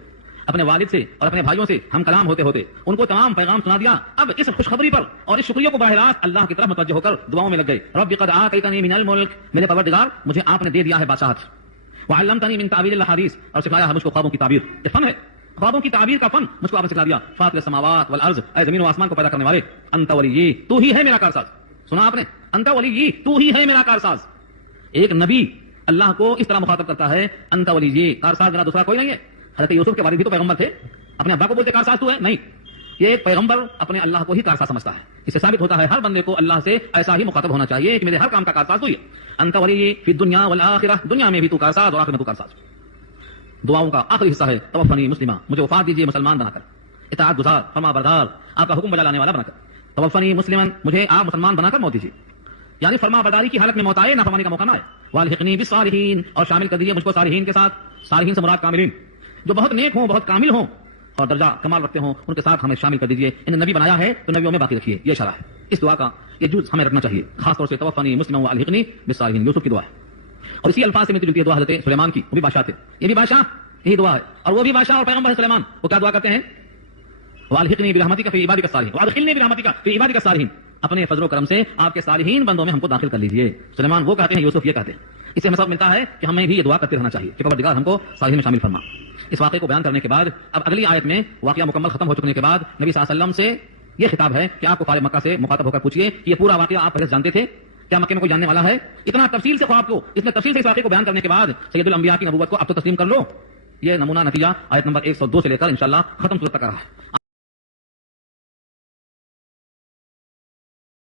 اپنے والد سے اور اپنے بھائیوں سے ہم کلام ہوتے ہوتے ان کو تمام پیغام سنا دیا. اب اس خوشخبری پر اور اس شکریہ کو براہ راست اللہ کی طرف متوجہ ہو کر دعاؤں میں لگ گئے. رب قد آتیتنی من الملک, میرے پروردگار مجھے آپ نے دے دیا ہے بادشاہت. وعلمتنی من تعبیر الاحادیث, اور سکھایا ہے مجھ کو خوابوں کی تعبیر. یہ فن ہے, خوابوں کی تعبیر کا فن مجھ کو آپ نے سکھا دیا. فاطر السماوات والارض, اے زمین و آسمان کو پیدا کرنے والے, انت ولی, تو ہی ہے میرا کارساز. سنا آپ نے, انت ولی, تو ہی ہے میرا کارساز. ایک نبی اللہ کو اس طرح مخاطب کرتا ہے, انت ولی, کارساز میرا دوسرا کوئی نہیں ہے. حضرت یوسف کے والد بھی تو پیغمبر تھے, اپنے ابا کو بولتے کارساز تو ہے نہیں, یہ ایک پیغمبر اپنے اللہ کو ہی کارساز سمجھتا ہے. اس سے ثابت ہوتا ہے ہر بندے کو اللہ سے ایسا ہی مخاطب ہونا چاہیے کہ میرے ہر کام کا کارساز تو ہی ہے. انت ولی فی الدنیا والآخرہ, دنیا میں بھی تو کارساز اور آخرت میں تو کارساز. دعاؤں کا آخری حصہ ہے توفنی مسلمہ, مجھے وفات دیجیے مسلمان بنا کر, اطاعت گزار, فرما بردار, آپ کا حکم بجا لانے والا بنا کر. توفنی مسلمن, مجھے آپ مسلمان بنا کر موت دیجیے, یعنی فرما برداری کی حالت میں موت آئے, نافرمانی کا موقع نہ آئے. والحقنی بالصالحین, اور شامل کر دیجیے مجھ کو صالحین کے ساتھ. صالحین سے مراد کاملین, جو بہت نیک ہوں, بہت کامل ہوں, اور درجہ کمال رکھتے ہوں ان کے ساتھ ہمیں شامل کر دیجیے. انہیں نبی بنایا ہے تو نبیوں میں باقی رکھیے. یہ اشارہ ہے. اس دعا کا یہ جز ہمیں رکھنا چاہیے. خاص طور سے توفنی مسلم و الحقنی بالصالحین یوسف کی دعا ہے. اور اسی الفاظ سے ملتی جلتی دعا حضرت سلیمان کی. وہ بھی بادشاہ تھے, یہ بھی بادشاہ, یہی دعا ہے. اور وہ بھی بادشاہ اور پیغمبر سلیمان وہ کیا دعا کرتے ہیں؟ والحقنی برحمتک فی عبادک الصالحین وادخلنی برحمتک فی عبادک الصالحین. اپنے فضل و کرم سے آپ کے صالحین بندوں میں ہم کو داخل کر لیجیے. سلیمان وہ کہتے ہیں, یوسف یہ کہتے ہیں. اس سے ہمیں سبق ملتا ہے کہ ہمیں بھی یہ دعا کرتے رہنا چاہیے کہ پروردگار ہم کو صالحین میں شامل فرما. اس واقعے کو بیان کرنے کے بعد اب اگلی آیت میں واقعہ مکمل ختم ہو چکنے کے بعد نبی صلی اللہ علیہ وسلم سے یہ خطاب ہے کہ آپ کو فارغ مکہ سے مخاطب ہو کر پوچھیے کہ یہ پورا واقعہ آپ پہلے جانتے تھے کیا؟ مکے میں کوئی جاننے والا ہے؟ اتنا تفصیل سے خواب کو, اتنے تفصیل سے اس واقعے کو بیان کرنے کے بعد سید الانبیاء کی نبوت کو اب تو تسلیم کر لو. یہ نمونہ نتیجہ آیت نمبر 102 سے لے کر انشاءاللہ ختم صورت تک رہا ہے.